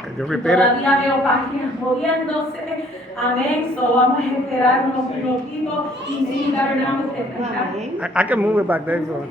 Todavía veo páginas moviéndose. Amén. So vamos a esperar unos minutitos y sí, terminamos de explicar. I can move it back there. So.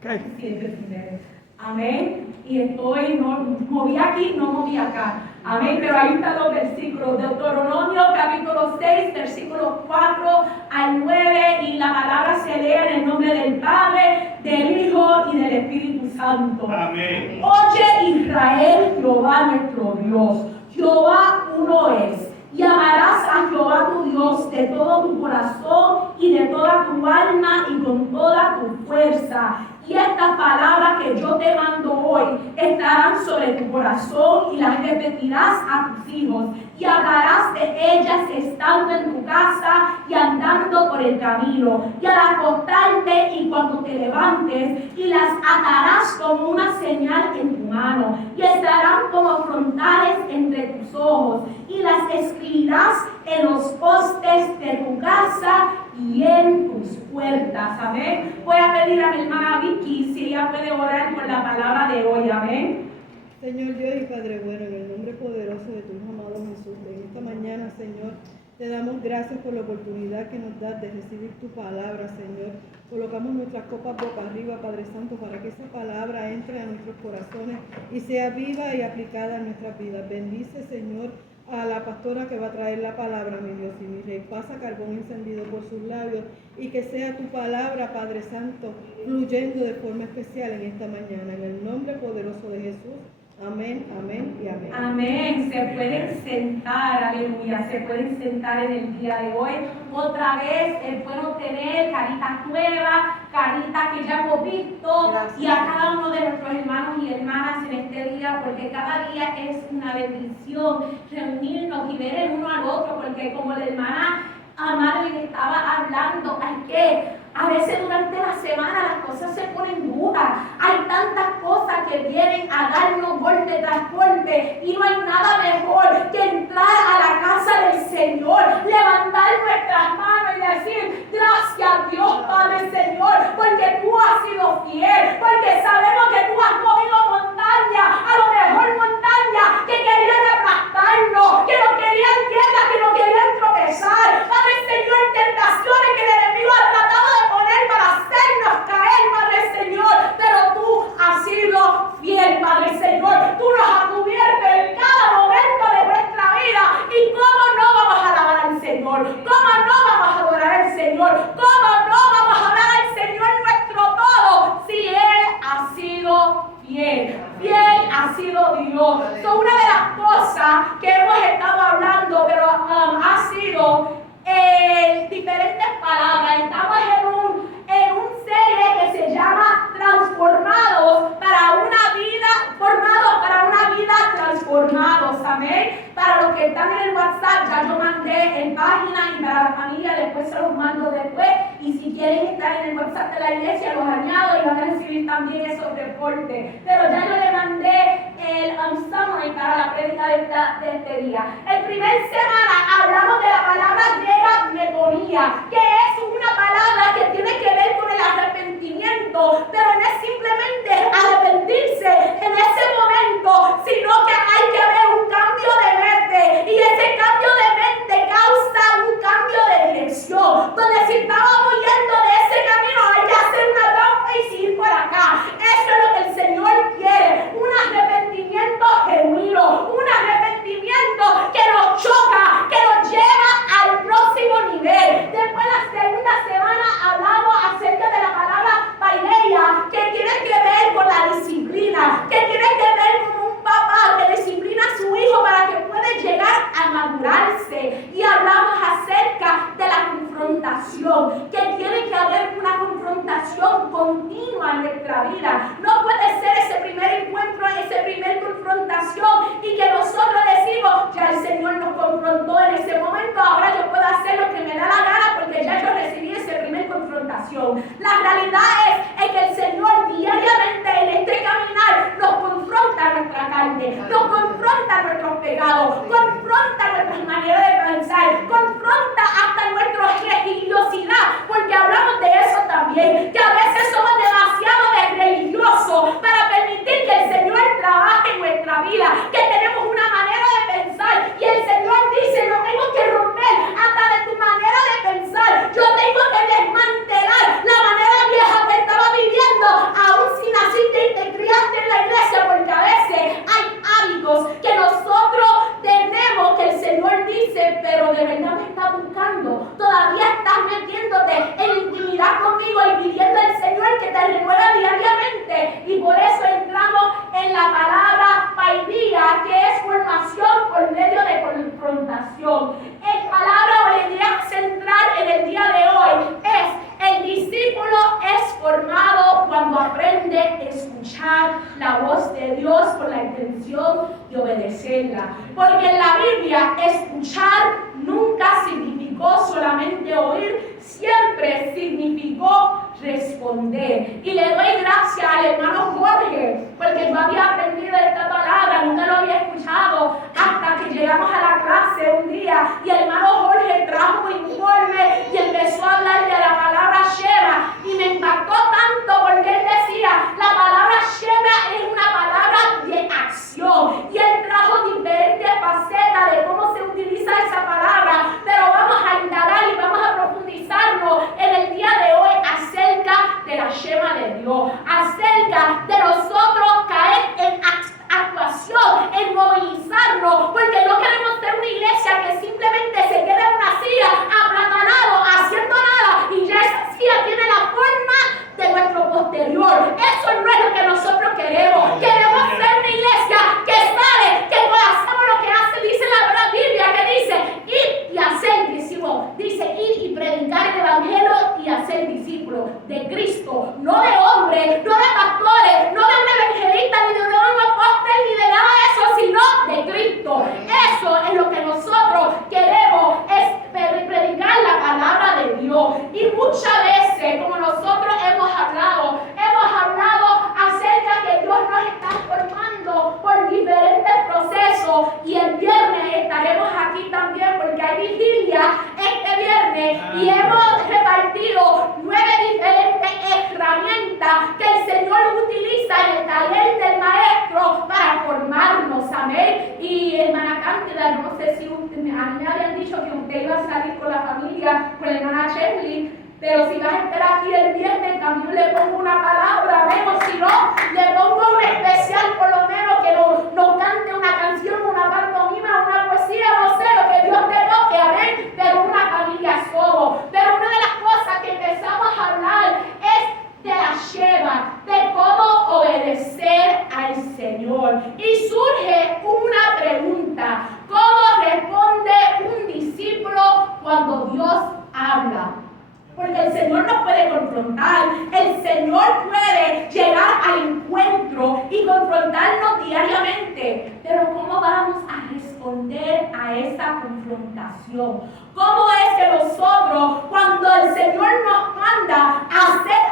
Okay. Amén. Y estoy, no moví aquí, no moví acá. Amén. Pero ahí están los versículos. Deuteronomio capítulo 6, versículos 4 al 9. Y la palabra se lee en el nombre del Padre, del Hijo y del Espíritu Santo. Amén. Oye Israel, Jehová nuestro Dios. Jehová uno es. Y amarás a Jehová tu Dios de todo tu corazón y de toda tu alma y con toda tu fuerza. Y estas palabras que yo te mando hoy estarán sobre tu corazón y las repetirás a tus hijos. Y hablarás de ellas estando en tu casa y andando por el camino. Y al acostarte y cuando te levantes, y las atarás como una señal en tu mano. Y estarán como frontales entre tus ojos. Y las escribirás en los postes de tu casa y en tus puertas. Amén. Voy a pedir a mi hermana Vicky si ella puede orar por la palabra de hoy. Amén. Señor Dios y Padre bueno, en el nombre poderoso de tu Hijo amado Jesús, en esta mañana, Señor, te damos gracias por la oportunidad que nos das de recibir tu palabra, Señor. Colocamos nuestras copas boca arriba, Padre Santo, para que esa palabra entre a nuestros corazones y sea viva y aplicada en nuestras vidas. Bendice, Señor, a la pastora que va a traer la palabra, mi Dios y mi Rey. Pasa carbón encendido por sus labios y que sea tu palabra, Padre Santo, fluyendo de forma especial en esta mañana. En el nombre poderoso de Jesús. Amén, amén y amén. Amén. Se pueden sentar, aleluya. Se pueden sentar en el día de hoy. Otra vez es bueno tener caritas nuevas, caritas que ya hemos visto. Gracias. Y a cada uno de nuestros hermanos y hermanas en este día, porque cada día es una bendición reunirnos y ver el uno al otro, porque como la hermana Madeline estaba hablando, hay que a veces durante la semana las cosas se ponen duras. Hay tantas cosas que vienen a darnos golpe tras golpe. Y no hay nada mejor que entrar a la casa del Señor, levantar nuestras manos y decir: gracias Dios Padre Señor, porque tú has sido fiel, porque sabemos que tú has movido montañas, a lo mejor montañas que querían aplastarnos, que no querían tierra, que no querían tropezar. Padre Señor, tentaciones que el enemigo ha tratado de poner para hacernos caer, Padre Señor, pero tú has sido fiel, Padre Señor. Tú nos has cubierto en cada momento de nuestra vida. ¿Y cómo no vamos a alabar al Señor? ¿Cómo no vamos a adorar al Señor? ¿Cómo no vamos a hablar al Señor nuestro todo si Él ha sido fiel? Fiel ha sido Dios. So, una de las cosas que hemos estado hablando, pero ha sido diferentes palabras. Estamos en un serie que se llama Transformados para una vida, formados para una vida transformados. Amén. Para los que están en el WhatsApp, ya yo mandé en página, y para la familia después se los mando después. Y si quieren estar en el WhatsApp de la iglesia, los añado y van a recibir también esos reportes. Pero ya yo le mandé el summary para la prédica de este día. El primer semana hablamos de la palabra griega metonía, que es una palabra que tiene que ver con el arrepentimiento, pero no es simplemente arrepentirse en ese momento, sino que hay que haber un cambio de mente, y ese cambio de mente causa un cambio de dirección, donde si estábamos yendo de ese camino hay que hacer una downface y ir por acá. Eso es lo que el Señor quiere, un arrepentimiento genuino, un arrepentimiento que nos choca, que nos lleva al próximo nivel. Después la segunda semana hablamos acerca de la palabra paideia, que tiene que ver con la disciplina, que tiene que ver con un papá obedecerla. Porque en la Biblia escuchar nunca significó solamente oír, siempre significó responder. Y le doy gracias al hermano Jorge, porque yo había aprendido esta palabra, nunca lo había escuchado hasta que llegamos a la clase un día y el hermano Jorge trajo un informe y empezó a hablar de la palabra Shema y me impactó tanto porque él decía, la palabra Shema es una palabra de acción y él trajo diferentes facetas de cómo se utiliza esa palabra, pero vamos a indagar y vamos a profundizarnos en el día de hoy acerca de la Shema de Dios, acerca de nosotros caer en actuación, en movilizarnos, porque no queremos ser una iglesia que simplemente se quede en una silla aplatanado, haciendo nada, y ya esa silla tiene la forma de nuestro posterior. Eso no es lo que nosotros queremos. Queremos ser una iglesia que sabe que hacemos lo que hace, dice la Biblia, que dice, ir y hacer discípulos, dice ir y predicar el evangelio y hacer discípulos de Cristo, no de hombres, no de pastores, no de un evangelista, ni de un apóstol, ni de nada de eso, sino de Cristo. Eso es lo que nosotros queremos, es predicar la palabra de Dios. Y muchas veces, como nosotros hemos hablado acerca que Dios nos está formando por diferentes procesos, y el viernes estaremos aquí también porque hay vigilia este viernes y hemos repartido 9 diferentes herramientas que el Señor utiliza en el taller del maestro para formarnos, amén. Y hermana Cándida, no sé si a mí me habían dicho que usted iba a salir con la familia, con la hermana Shirley, pero si vas a estar aquí el viernes, también le pongo una palabra, amén, o si no, le pongo un especial, por lo menos que nos cante una canción, una pantomima, una poesía, no sé, lo que Dios te toque, amén, pero una familia somos. Pero una de las cosas que empezamos a hablar es de la Shema, de cómo obedecer al Señor. Y surge una pregunta: ¿cómo responde un discípulo cuando Dios habla? Porque el Señor nos puede confrontar, el Señor puede llegar al encuentro y confrontarnos diariamente. Pero ¿cómo vamos a responder a esa confrontación? ¿Cómo es que nosotros, cuando el Señor nos manda a hacer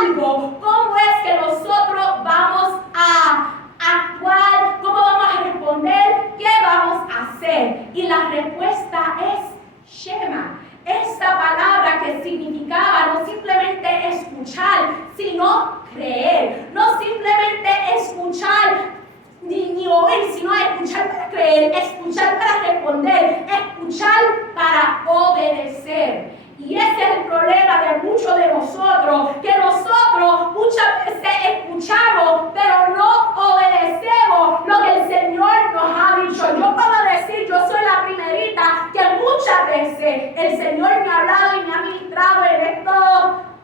algo, cómo es que nosotros vamos a actuar? ¿Cómo vamos a responder? ¿Qué vamos a hacer? Y la respuesta es Shema. Esta palabra que significaba no simplemente escuchar, sino creer. No simplemente escuchar ni oír, sino escuchar para creer, escuchar para responder, escuchar para obedecer. Y ese es el problema de muchos de nosotros, que nosotros muchas veces escuchamos, pero no obedecemos lo que el Señor nos ha dicho. Yo puedo decir, yo soy la primerita, que muchas veces el Señor me ha hablado y me ha ministrado en esto.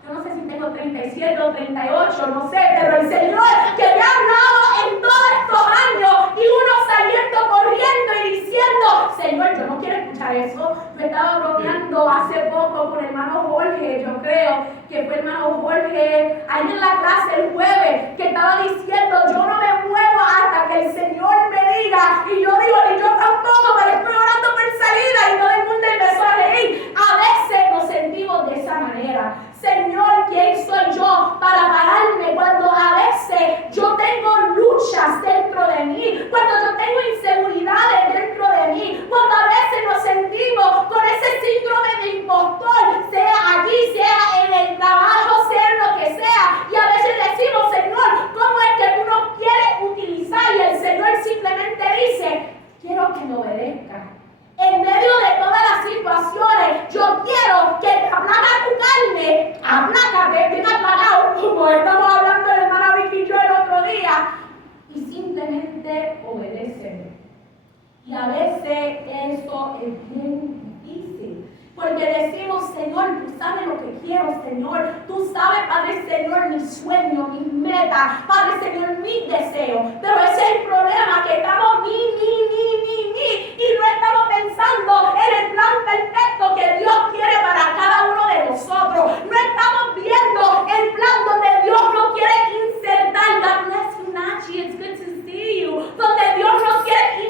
Yo no sé si tengo 37 o 38, no sé, pero el Señor que me ha hablado en todos estos años y uno saliendo corriendo y diciendo, Señor, yo no quiero escuchar eso. Yo estaba bromeando hace poco con el hermano Jorge, yo creo que fue el hermano Jorge, ahí en la clase el jueves, que estaba diciendo, yo no me muevo hasta que el Señor me diga, y yo digo, ni yo tampoco, pero estoy orando por salida, y todo el mundo empezó a reír. A veces nos sentimos de esa manera. Señor, ¿quién soy yo para pararme cuando a veces yo tengo luchas dentro de mí, cuando yo tengo inseguridades dentro de mí, cuando a veces nos sentimos con ese síndrome de impostor, sea aquí, sea en el trabajo, sea en lo que sea, y a veces decimos, Señor, ¿cómo es que tú nos quieres utilizar? Y el Señor simplemente dice, quiero que me obedezcas. En medio de todas las situaciones, yo quiero que aplaca tu carne, aplácate, bien aplacado, como estamos hablando de la hermana Vicky y yo el otro día, y simplemente obedéceme. Y a veces eso es bien difícil, porque decimos, Señor, tú sabes lo que quiero, Señor, tú sabes, Padre Señor, mis sueños, mis metas, Padre Señor, mis deseos, pero ese es el problema, que estamos y no estamos pensando en el plan perfecto que Dios quiere para cada uno de nosotros. No estamos viendo el plan donde Dios nos quiere insertar. God bless you, Nachi, it's good to see you. Donde Dios nos quiere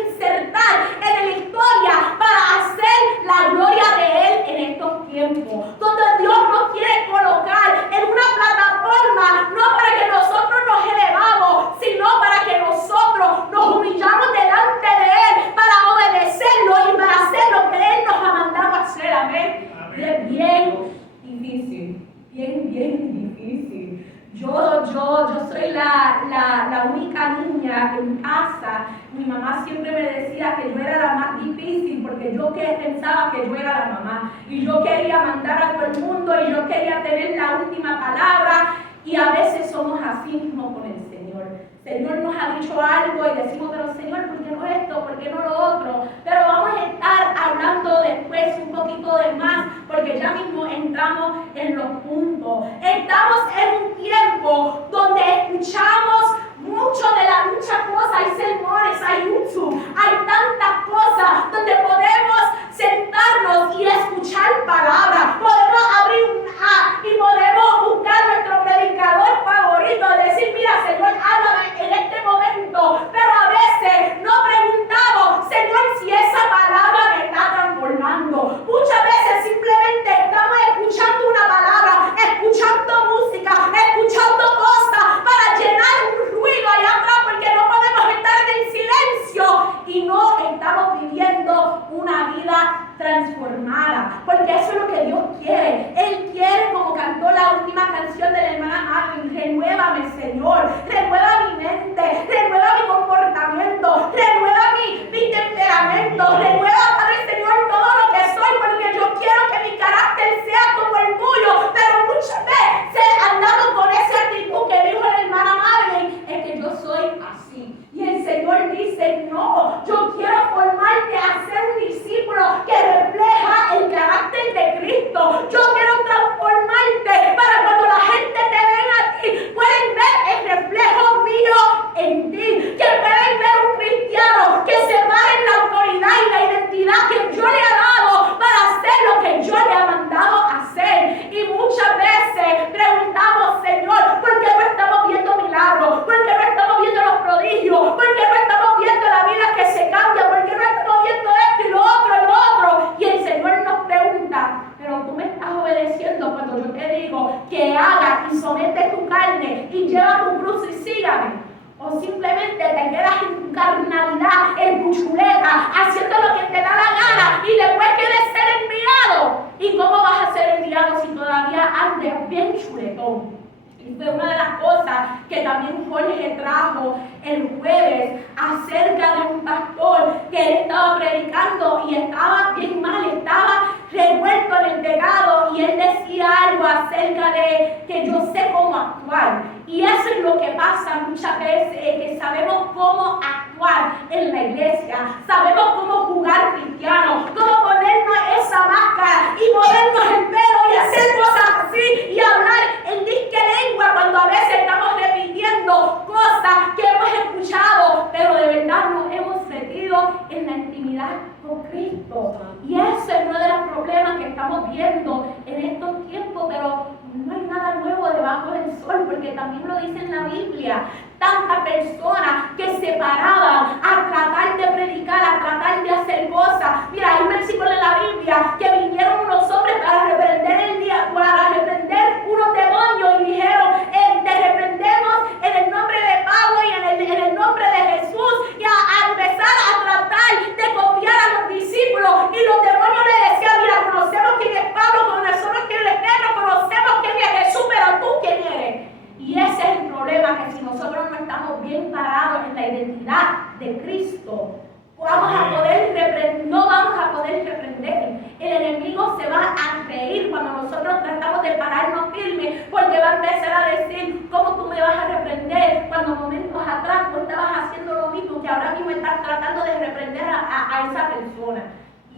mamá siempre me decía que yo era la más difícil porque yo pensaba que yo era la mamá y yo quería mandar a todo el mundo y yo quería tener la última palabra, y a veces somos así mismo con el Señor. El Señor nos ha dicho algo y decimos, pero Señor, ¿por qué no esto? ¿Por qué no lo otro? Pero vamos a estar hablando después un poquito de más, porque ya mismo entramos en los puntos. Estamos en un tiempo donde escuchamos muchas cosas, hay sermones, hay YouTube, hay tantas cosas donde podemos sentarnos y escuchar palabras. Podemos abrir un app y podemos buscar nuestro predicador favorito, decir, mira, Señor, háblame en este momento, pero a veces no preguntamos, Señor, si esa palabra me está transformando. Muchas veces simplemente estamos escuchando una palabra, escuchando música, escuchando cosas para llenar un ruido allá atrás, porque no podemos estar en el silencio y no estamos viviendo una vida transformada, porque eso es lo que Dios quiere. Él quiere, como cantó la última canción de la hermana Marvin, renuévame, Señor, renueva mi mente, renueva mi comportamiento, renueva mi temperamento, renueva, Padre Señor, todo lo que soy, porque yo quiero que mi carácter sea como el tuyo. Pero muchas veces andamos con esa actitud que dijo la hermana Marvin, es que yo soy así. Y el Señor dice, no, yo quiero formarte a ser un discípulo que refleja el carácter de Cristo. Yo quiero transformarte para cuando la gente te vea a ti, pueden ver el reflejo mío en ti. Que pueden ver un cristiano que se va en la autoridad y la identidad que yo le he dado para hacer lo que yo le he mandado a hacer. Y muchas veces preguntamos, Señor, ¿por qué no estamos viendo milagros? ¿Por qué no estamos viendo los prodigios? ¿Por qué no estamos viendo la vida que se cambia? ¿Por qué no estamos viendo esto y lo otro y lo otro? Y el Señor nos pregunta, pero tú me estás obedeciendo cuando yo te digo que hagas y somete tu carne y lleva tu cruz y sígame. O simplemente te quedas en tu carnalidad, en tu chuleta, haciendo lo que te da la gana y después quieres ser enviado. ¿Y cómo vas a ser enviado si todavía andes bien chuletón? Y fue una de las cosas que también Jorge trajo el jueves acerca de un pastor que él estaba predicando y estaba bien mal, estaba revuelto en el pecado, y él decía algo acerca de que yo sé cómo actuar. Y eso es lo que pasa muchas veces, que sabemos cómo actuar en la iglesia, sabemos cómo jugar cristiano, cómo ponernos esa máscara y ponernos el pelo y hacer cosas así y hablar en disque lengua cuando a veces estamos repitiendo cosas que hemos escuchado, pero de verdad nos hemos metido en la intimidad con Cristo. Y eso es uno de los problemas que estamos viendo en estos tiempos, pero no hay nada nuevo debajo del sol, porque también lo dice en la Biblia. Tantas personas que se paraban a tratar de predicar, a tratar de hacer cosas. Mira, hay un versículo en la Biblia que vinieron unos hombres para reprender unos demonios y dijeron, te reprendemos en el nombre de Pablo y en el nombre de Jesús, y a empezar a tratar de copiar a los discípulos. Y los demonios le decían, mira, conocemos quién es Pablo, conocemos quién es Pedro, conocemos quién es Jesús, pero tú quién eres. Y ese es el problema, que si nosotros no estamos bien parados en la identidad de Cristo, no vamos a poder reprender. El enemigo se va a reír cuando nosotros tratamos de pararnos firmes, porque va a empezar a decir, ¿cómo tú me vas a reprender cuando momentos atrás tú estabas haciendo lo mismo que ahora mismo estás tratando de reprender a esa persona?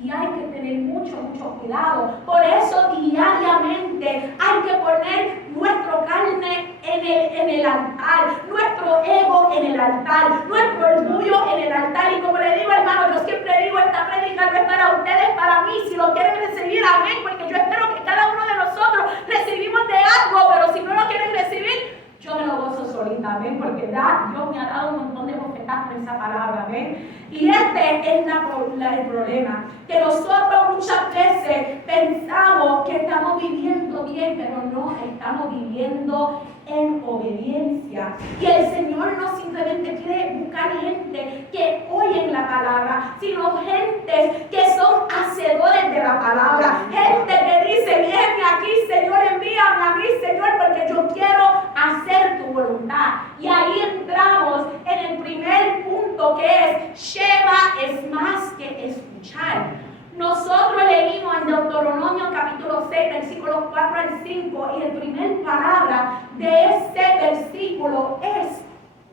Y hay que tener mucho cuidado. Por eso diariamente hay que poner nuestra carne en el altar, nuestro ego en el altar, nuestro orgullo en el altar. Y como le digo, hermano, yo siempre digo, esta prédica no es para ustedes, para mí. Si lo quieren recibir, amén, porque yo espero que cada uno de nosotros recibimos de algo, pero si no lo quieren recibir, yo me lo gozo solita, amén, porque Dios me ha dado un montón de bofetadas con esa palabra, amén. Y este es el problema, que nosotros muchas veces pensamos que estamos viviendo bien, pero no estamos viviendo en obediencia. Y el Señor no simplemente quiere buscar gente que oyen la palabra, sino gente que son hacedores de la palabra, gente que dice, viene aquí, Señor, envíame a mí, Señor, porque yo quiero hacer tu voluntad. Y ahí entramos en el primer punto punto que es Shema es más que escuchar. Nosotros leímos en Deuteronomio capítulo 6, versículos 4 al 5, y la primera palabra de este versículo es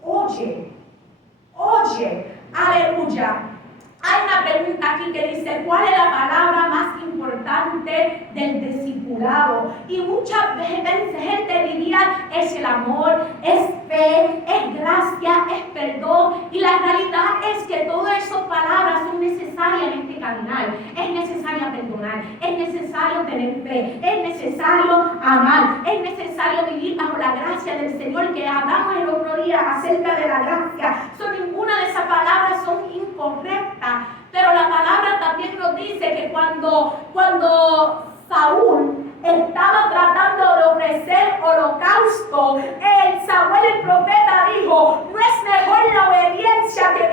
oye. Oye, aleluya. Hay una pregunta aquí que dice, ¿cuál es la palabra más importante del discipulado? Y muchas veces gente diría, es el amor, es fe, es gracia, es perdón. Y la realidad es que todas esas palabras son necesarias en este caminar. Es necesario perdonar, es necesario tener fe, es necesario amar, es necesario vivir bajo la gracia del Señor, que hablamos el otro día acerca de la gracia. Ninguna de esas palabras son incorrectas. Pero la palabra también nos dice que cuando Saúl estaba tratando de ofrecer holocausto, Samuel el profeta dijo, no es mejor la obediencia que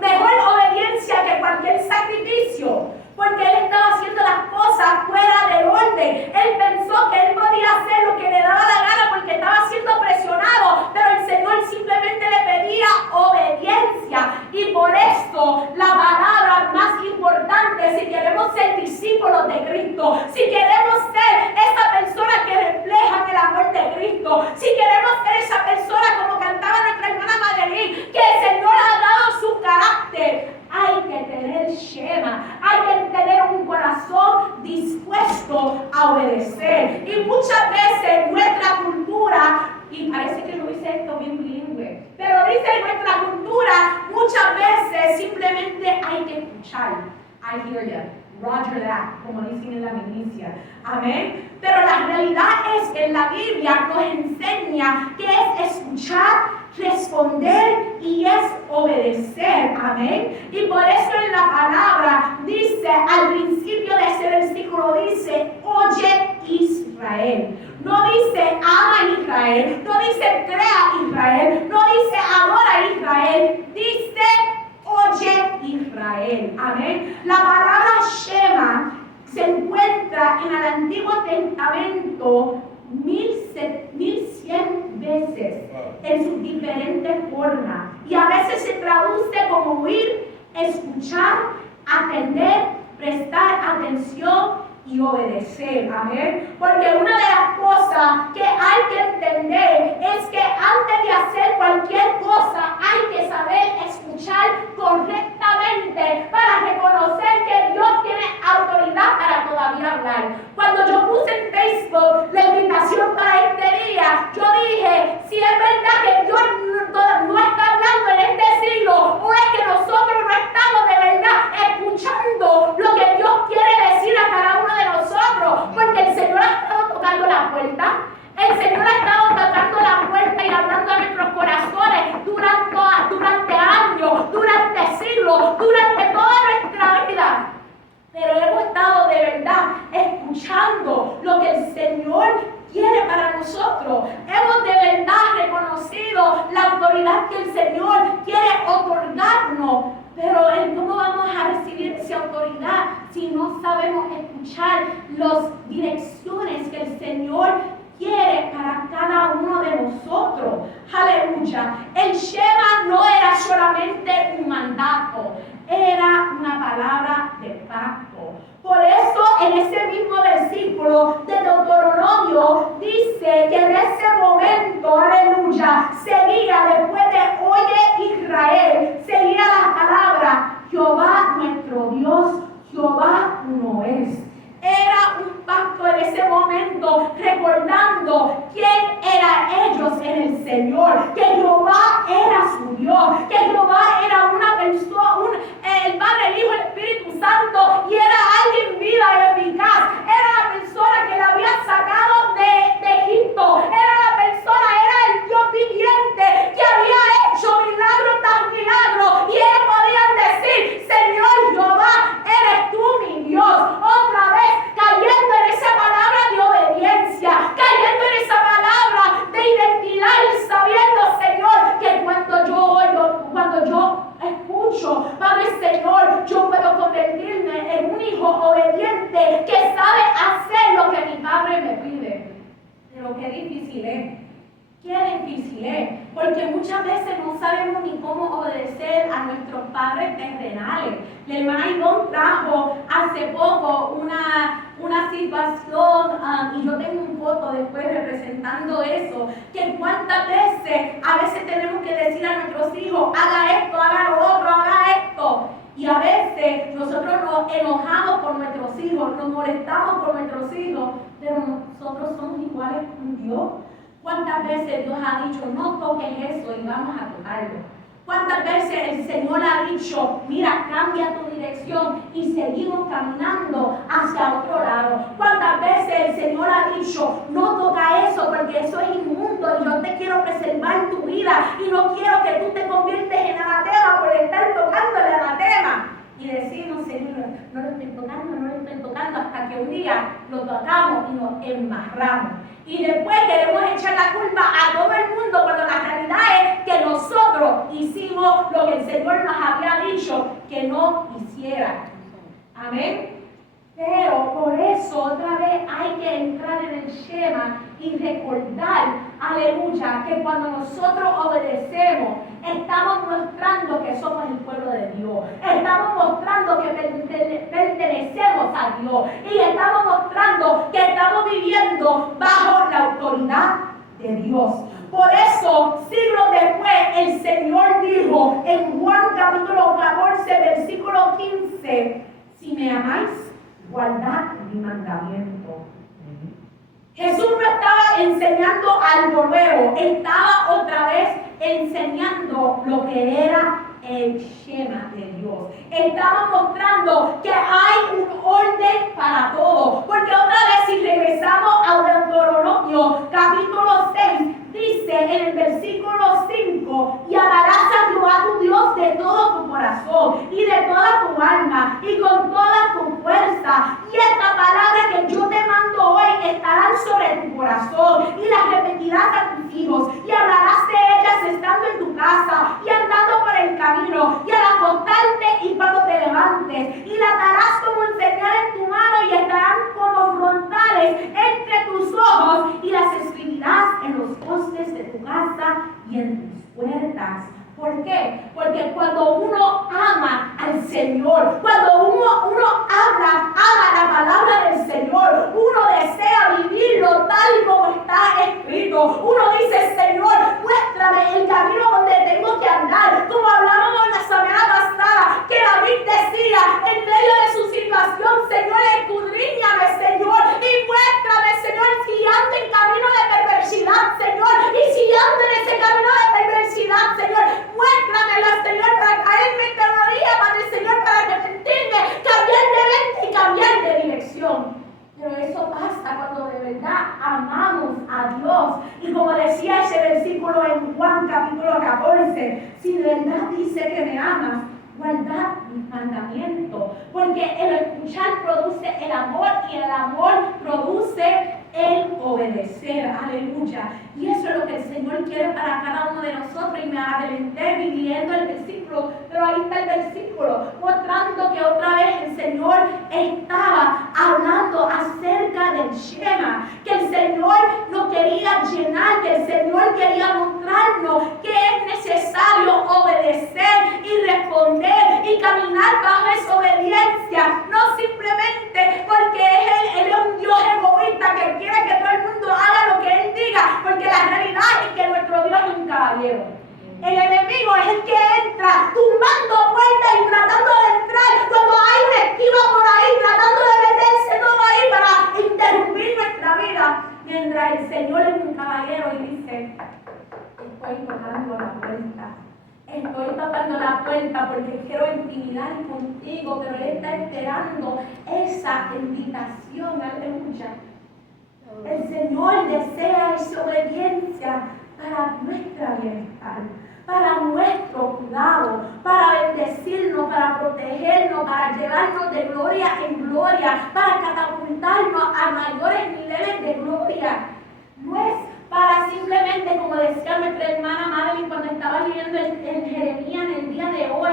mejor obediencia que cualquier sacrificio, porque él estaba haciendo las cosas fuera del orden. Él pensó que él podía hacer lo que le daba la gana porque estaba siendo presionado, pero el Señor simplemente le pedía obediencia. Y por esto la palabra más importante, si queremos ser discípulos de Cristo, si queremos ser esa persona que refleja el amor de Cristo, si queremos ser esa persona como cantaba nuestra hermana Madeline, que el Señor ha dado su carácter, hay que tener Shema, hay que tener un corazón dispuesto a obedecer. Y muchas veces nuestra cultura, y parece que no dice esto bien bilingüe, pero dice nuestra cultura, muchas veces simplemente hay que escuchar. I hear you, roger that, como dicen en la milicia. Amén. Pero la realidad es que en la Biblia nos enseña que es escuchar, responder y es obedecer. Amén. Y por eso en la palabra dice, al principio de ese versículo dice, oye Israel. No dice ama Israel, no dice crea Israel, no dice adora Israel, dice oye Israel. Amén. La palabra Shema se encuentra en el Antiguo Testamento 1100 veces en sus diferentes formas, y a veces se traduce como oír, escuchar, atender, prestar atención y obedecer. Amén. Porque una de las cosas que hay que entender es que antes de hacer cualquier cosa hay que saber escuchar correctamente para reconocer que Dios tiene autoridad para todavía hablar. Cuando yo puse en Facebook la invitación para este día, yo dije, si es verdad que Dios no está hablando en este siglo, o es que nosotros no estamos de verdad escuchando lo que Dios quiere decir a cada uno de nosotros, porque el Señor ha estado tocando la puerta, el Señor ha estado tocando la puerta y hablando a nuestros corazones durante años, durante siglos, durante toda nuestra vida. Pero hemos estado de verdad escuchando lo que el Señor quiere para nosotros. Hemos de verdad reconocido la autoridad que el Señor quiere otorgarnos. Pero ¿cómo vamos a recibir esa autoridad si no sabemos escuchar las direcciones que el Señor quiere para cada uno de nosotros? Aleluya. El Shema no era solamente un mandato, era una palabra de pacto. Por eso en ese mismo versículo de Deuteronomio dice que en ese momento, aleluya, seguía después de oye Israel, seguía la palabra Jehová nuestro Dios, Jehová uno es. Era un pacto en ese momento, recordando quién eran ellos en el Señor, que Jehová era su Dios, que Jehová era una persona, el Padre, el Hijo, el Espíritu Santo, y era alguien viva y eficaz. Era la persona que la había sacado de Egipto, era el Dios viviente que había hecho milagro tras milagro, y ellos podían decir, Señor Jehová, eres tú mi Dios. Otra vez cayendo en esa palabra de obediencia, cayendo en esa palabra de identidad y sabiendo, Señor, que cuando yo escucho, Padre Señor, yo puedo convertirme en un hijo obediente que sabe hacer lo que mi Padre me pide. Pero qué difícil es. Qué difícil es, porque muchas veces no sabemos ni cómo obedecer a nuestros padres terrenales. La hermana Ivonne trajo hace poco una situación, y yo tengo un foto después representando eso, que cuántas veces, a veces tenemos que decir a nuestros hijos, haga esto, haga lo otro, haga esto. Y a veces nosotros nos enojamos por nuestros hijos, nos molestamos por nuestros hijos, pero nosotros somos iguales con Dios. ¿Cuántas veces Dios ha dicho, no toques eso y vamos a tocarlo? ¿Cuántas veces el Señor ha dicho, mira, cambia tu dirección y seguimos caminando hacia otro lado? ¿Cuántas veces el Señor ha dicho, no toca eso porque eso es inmundo y yo te quiero preservar tu vida y no quiero que tú te conviertes en anatema por estar tocando el anatema? Y decimos, Señor, no lo estoy tocando, hasta que un día lo tocamos y nos embarramos. Y después queremos echar la culpa a todo el mundo, cuando la realidad es que nosotros hicimos lo que el Señor nos había dicho que no hiciera. Amén. Pero por eso otra vez hay que entrar en el Shema y recordar, aleluya, que cuando nosotros obedecemos, estamos mostrando que somos el pueblo de Dios. Estamos mostrando que pertenecemos a Dios. Y estamos mostrando que estamos viviendo bajo la autoridad de Dios. Por eso, siglos después, el Señor dijo en Juan capítulo 14, versículo 15, si me amáis, guardad mi mandamiento. Jesús no estaba enseñando algo nuevo, estaba otra vez enseñando lo que era el Shema de Dios. Estaba mostrando que hay un orden para todo. Porque otra vez, si regresamos a Deuteronomio capítulo 6, dice en el versículo 5, y amarás a Jehová tu Dios de todo tu corazón y de toda tu alma y con toda tu fuerza. Y esta palabra que yo te mando hoy estarán sobre tu corazón y las repetirás a tus hijos y hablarás de ellas estando en tu casa y andando por el camino y al acostarte y cuando te levantes, y las darás como en señal en tu mano y estarán como frontales entre tus ojos y las escribirás en los postes de tu casa y en tus puertas. ¿Por qué? Porque cuando uno ama al Señor, cuando uno ama la palabra del Señor, uno desea vivirlo tal y como está escrito. Uno dice, Señor, muéstrame el camino donde tengo que andar. Como hablábamos la semana pasada, que David decía en medio de su situación, Señor, escudriñame, Señor, y muéstrame, Señor, si ando en camino de perversidad, Señor, y si ando en ese camino de perversidad, Señor, muéstramelo, Señor, para caerme en teoría, Padre, Señor, para arrepentirme, cambiar de mente y cambiar de dirección. Pero eso pasa cuando de verdad amamos a Dios. Y como decía ese versículo en Juan capítulo 14, si de verdad dice que me amas, guardad mis mandamientos. Porque el escuchar produce el amor y el amor produce el obedecer. Aleluya. Y eso es lo que el Señor quiere para cada uno de nosotros. Y me adelanté viviendo el versículo, pero ahí está el versículo, mostrando que otra vez el Señor estaba hablando acerca del Shema, que el Señor nos quería llenar, que el Señor quería mostrarnos que es necesario obedecer y responder y caminar bajo esa obediencia, no simplemente porque Él es un Dios egoísta que quiere que todo el mundo haga lo que Él diga, porque la realidad es que nuestro Dios es un caballero. El enemigo es el que entra tumbando puertas y tratando de entrar cuando hay una esquiva por ahí, tratando de meterse todo ahí para interrumpir nuestra vida. Mientras el Señor es un caballero y dice, estoy tocando la puerta. Estoy tocando la puerta porque quiero intimidar contigo, pero Él está esperando esa invitación, aleluya. El Señor desea esa obediencia para nuestra bienestar, para nuestro cuidado, para bendecirnos, para protegernos, para llevarnos de gloria en gloria, para catapultarnos a mayores niveles de gloria. No es para simplemente, como decía nuestra hermana Madeline cuando estaba leyendo en Jeremías en el día de hoy,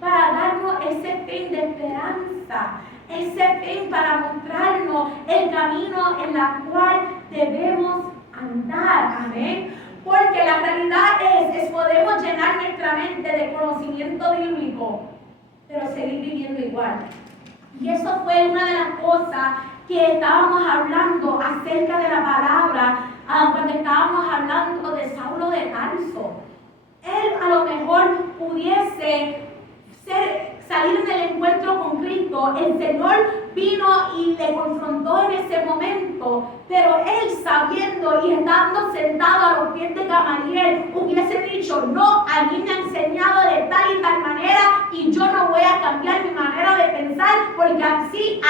para darnos ese fin de esperanza, ese fin para mostrarnos el camino en el cual debemos andar. Amén. Porque la realidad es podemos llenar nuestra mente de conocimiento bíblico, pero seguir viviendo igual. Y eso fue una de las cosas que estábamos hablando acerca de la palabra cuando estábamos hablando de Saulo de Tarso. Él a lo mejor pudiese salir del encuentro con Cristo. El Señor vino y le confrontó en ese momento, pero él, sabiendo y estando sentado a los pies de Gamaliel, hubiese dicho: no, a mí me ha enseñado de tal y tal manera y yo no voy a cambiar mi manera de pensar porque así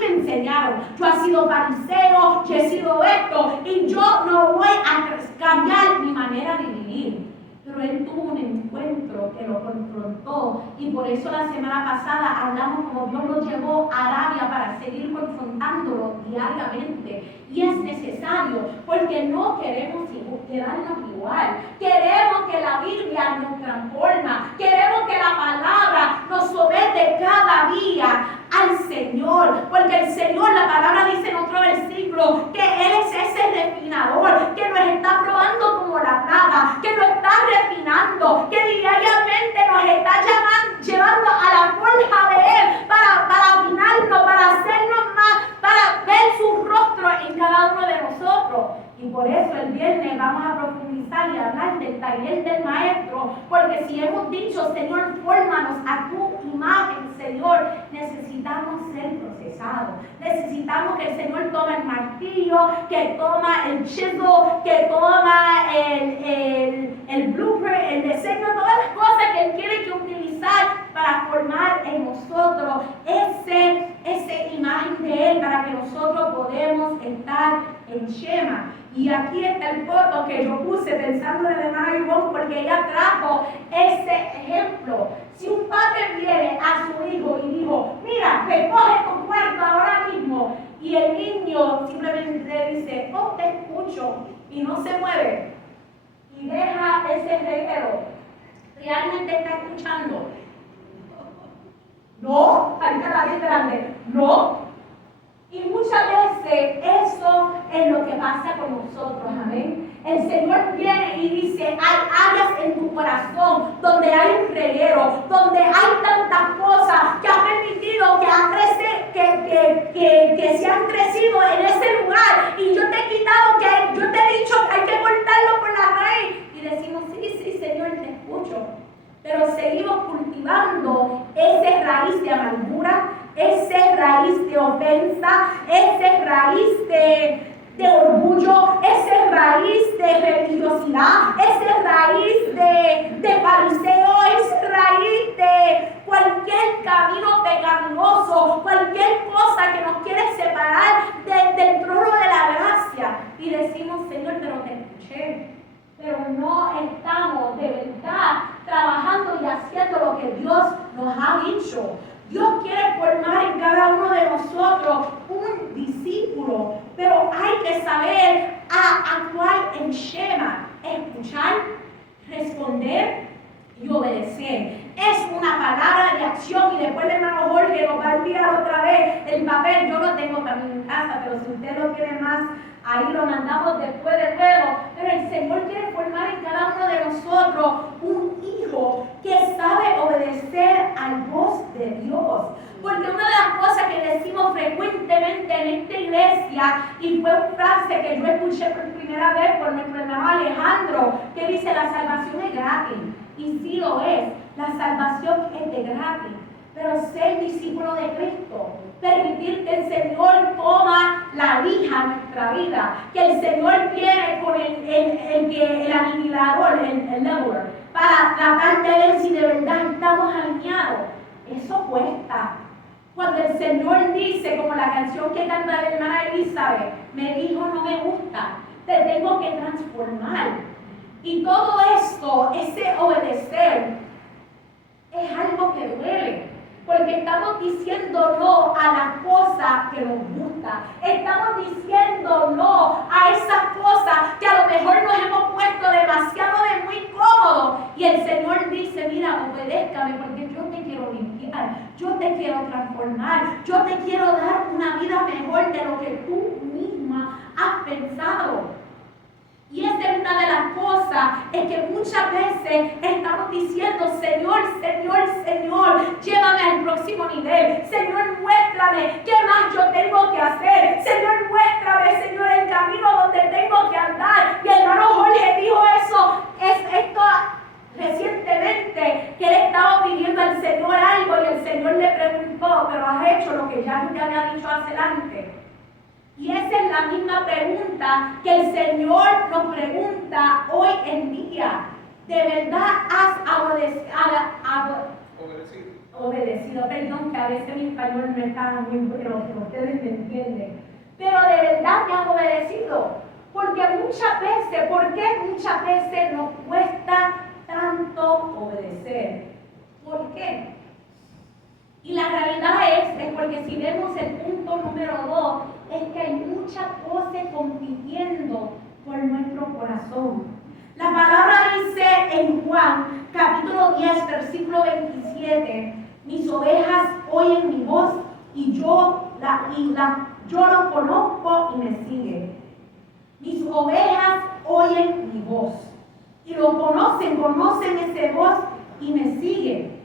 me enseñaron. Yo he sido fariseo, yo he sido esto y yo no voy a cambiar mi manera de vivir. Pero él tuvo un encuentro que lo confrontó, y por eso la semana pasada hablamos como Dios lo llevó a Arabia para seguir confrontándolo diariamente. Y es necesario, porque no queremos quedarnos igual. Queremos que la Biblia nos transforma. Queremos que la palabra nos somete cada día al Señor, porque el Señor, la palabra dice en otro versículo, que Él es ese refinador, que nos está probando como la plata, que nos está refinando, que diariamente nos está llevando a la forja de Él para afinarnos, para hacernos más, para ver su rostro en cada uno de nosotros. Y por eso el viernes vamos a profundizar y hablar del taller del maestro, porque si hemos dicho: Señor, fórmanos a tu imagen, Señor, necesitamos ser procesados. Necesitamos que el Señor tome el martillo, que toma el chisel, que toma el blueprint, el diseño, todas las cosas que Él quiere que utilizar para formar en nosotros esa imagen de Él, para que nosotros podamos estar en Shema. Y aquí está el foto que yo puse pensando en la hermana Ivonne, porque ella trajo ese ejemplo. Si un padre viene a su hijo y dijo: mira, recoge tu cuarto ahora mismo, y el niño simplemente le dice: oh, te escucho, y no se mueve, y deja ese reguero, ¿realmente está escuchando? No, ahí está la bien grande, no. Y muchas veces eso es lo que pasa con nosotros, amén. El Señor viene y dice: hay áreas en tu corazón donde hay un reguero, donde hay tantas cosas que has permitido que se han crecido en ese lugar, y yo te he quitado, yo te he dicho que hay que cortarlo por la raíz. Y decimos: sí, Señor, te escucho. Pero seguimos cultivando esa raíz de amargura, esa raíz de ofensa, esa raíz de orgullo, esa raíz de religiosidad, esa raíz de fariseo, esa raíz de cualquier camino pecaminoso, cualquier cosa que nos quiere separar del trono de la gracia. Y decimos: Señor, pero te escuché. Pero no estamos de verdad trabajando y haciendo lo que Dios nos ha dicho. Dios quiere formar en cada uno de nosotros un discípulo, pero hay que saber actuar en Shema: escuchar, responder y obedecer. Es una palabra de acción, y después el hermano Jorge nos va a enviar otra vez el papel. Yo lo tengo también en casa, pero si usted lo quiere más, ahí lo mandamos después de luego. Pero el Señor quiere formar en cada uno de nosotros un hijo que sabe obedecer al voz de Dios. Porque una de las cosas que decimos frecuentemente en esta iglesia, y fue una frase que yo escuché por primera vez por nuestro hermano Alejandro, que dice: la salvación es gratis. Y sí lo es, la salvación es de gratis. Pero ser discípulo de Cristo, permitir que el Señor toma la lija en nuestra vida, que el Señor viene con el aniquilador, el leveler, para tratar de ver si de verdad estamos alineados. Eso cuesta. Cuando el Señor dice, como la canción que canta la hermana Elizabeth, me dijo: no me gusta, te tengo que transformar. Y todo esto, ese obedecer, es algo que duele. Porque estamos diciendo no a las cosas que nos gustan. Estamos diciendo no a esas cosas que a lo mejor nos hemos puesto demasiado de muy cómodos. Y el Señor dice: mira, obedézcame, porque yo te quiero limpiar, yo te quiero transformar, yo te quiero dar una vida mejor de lo que tú misma has pensado. Y esa es una de las cosas, es que muchas veces estamos diciendo, Señor, Señor, Señor, llévame al próximo nivel. Señor, muéstrame qué más yo tengo que hacer. Señor, muéstrame, Señor, el camino donde tengo que andar. Y el hermano Jorge dijo eso, esto recientemente, que él estaba pidiendo al Señor algo y el Señor le preguntó, pero has hecho lo que ya te había dicho hace antes. Y esa es la misma pregunta que el Señor nos pregunta hoy en día. ¿De verdad has obedecido? Perdón, que a veces mi español no está muy bueno, pero ustedes me entienden. Pero de verdad te has obedecido. Porque muchas veces, ¿por qué muchas veces nos cuesta tanto obedecer? ¿Por qué? Y la realidad es porque si vemos el punto número 2, es que hay muchas voces compitiendo por nuestro corazón. La palabra dice en Juan, capítulo 10, versículo 27, mis ovejas oyen mi voz y yo lo conozco y me siguen. Mis ovejas oyen mi voz y lo conocen esa voz y me siguen.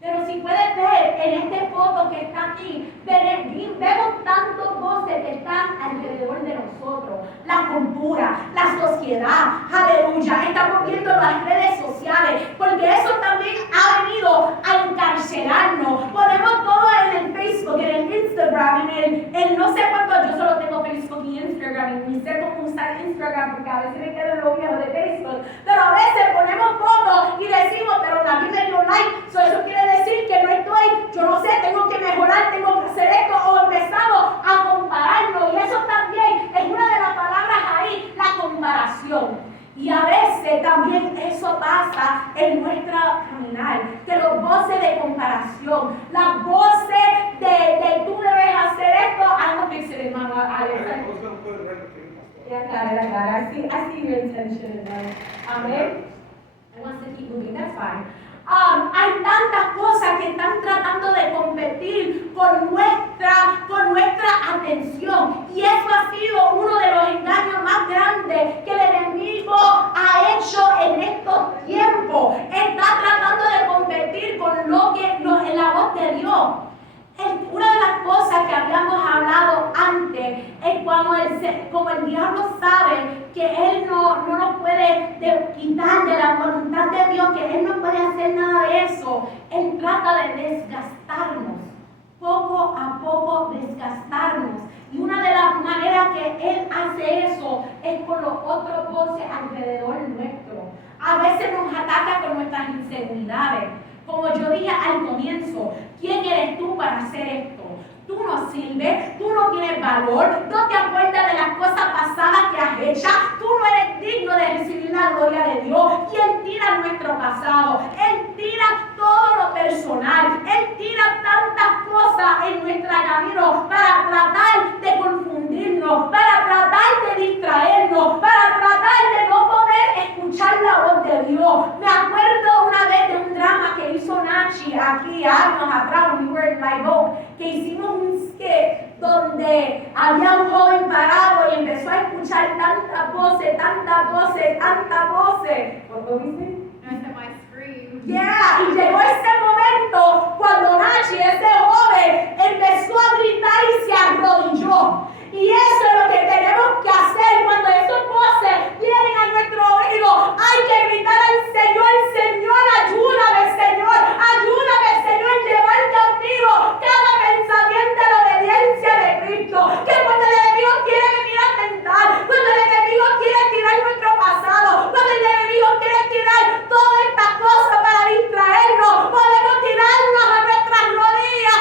Pero si puedes ver en esta foto que está aquí, vemos tantas voces que están alrededor de nosotros. La cultura, la sociedad, aleluya. Estamos viendo las redes sociales, porque eso también ha venido a encarcelarnos. Ponemos todo en el Facebook, en el Instagram, en el no sé cuánto. Yo solo tengo Facebook y Instagram, y ni sé cómo usar Instagram, porque a veces me quedo en lo viejo de Facebook. Pero a veces ponemos fotos y decimos, pero la vida dio like, eso quiere decir que no estoy, yo no sé, tengo que mejorar, tengo que hacer esto, o empezamos a compararnos, y eso también es una de las palabras ahí, la comparación. Y a veces también eso pasa en nuestra caminar, que los voces de comparación, las voces de tú debes hacer esto, I'm a fix it, hermano, I see your intention, hermano. Amen. I want to keep moving, that's fine. Hay tantas cosas que están tratando de competir por nuestra atención. Y eso ha sido uno de los engaños más grandes que el enemigo ha hecho en estos tiempos. Está tratando de competir con la voz de Dios. Una de las cosas que habíamos hablado antes es como el diablo sabe que él no nos puede quitar de la voluntad de Dios, que él no puede hacer nada de eso, él trata de desgastarnos, poco a poco desgastarnos. Y una de las maneras que él hace eso es con los otros voces alrededor nuestro. A veces nos ataca con nuestras inseguridades. Como yo dije al comienzo, ¿quién eres tú para hacer esto? Tú no sirves, tú no tienes valor, no te acuerdas de las cosas pasadas que has hecho, tú no eres digno de recibir la gloria de Dios. Y Él tira nuestro pasado, Él tira todo lo personal, Él tira tantas cosas en nuestro camino para tratar de confundirnos, para tratar de distraernos, para tratar de no poder escuchar la voz de Dios. Me acuerdo una vez de un drama que hizo Nachi aquí años atrás, when we were in Live Oak, que hicimos un skit donde había un joven parado y empezó a escuchar tantas voces, tantas voces, tantas voces. ¿Cómo dice? Yeah, y llegó ese momento cuando Nachi, ese joven, empezó a gritar y se arrodilló. Y eso es lo que tenemos que hacer cuando esas voces vienen a nuestro oído. Hay que gritar al Señor, Señor, ayúdame, Señor, llevar cautivo cada pensamiento a la obediencia de Cristo. Que cuando el enemigo quiere venir a tentar, cuando el enemigo quiere tirar nuestro pasado, cuando el enemigo quiere tirar todas estas cosas para distraernos, podemos tirarnos a nuestras rodillas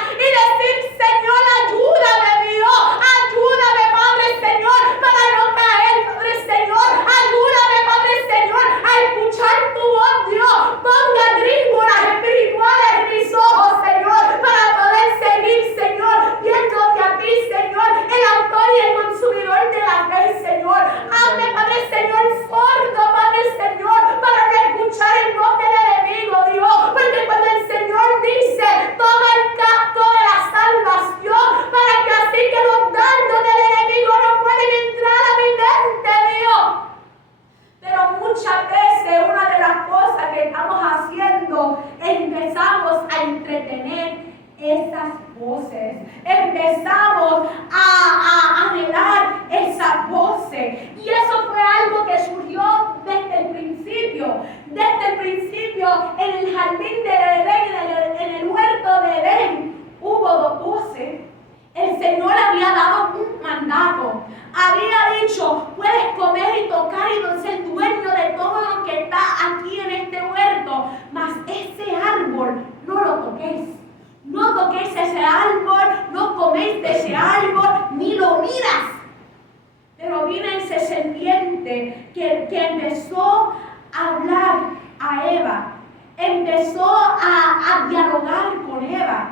esas voces, empezamos a anhelar esas voces. Y eso fue algo que surgió desde el principio. Desde el principio, en el jardín de Edén, en el huerto de Edén, hubo dos voces. El Señor había dado un mandato. Había dicho, puedes comer y tocar y ser dueño de todo lo que está aquí en este huerto. Mas ese árbol no lo toquéis. No toquéis ese árbol, no coméis de ese árbol, ni lo miras. Pero vino ese serpiente que empezó a hablar a Eva. Empezó a dialogar con Eva.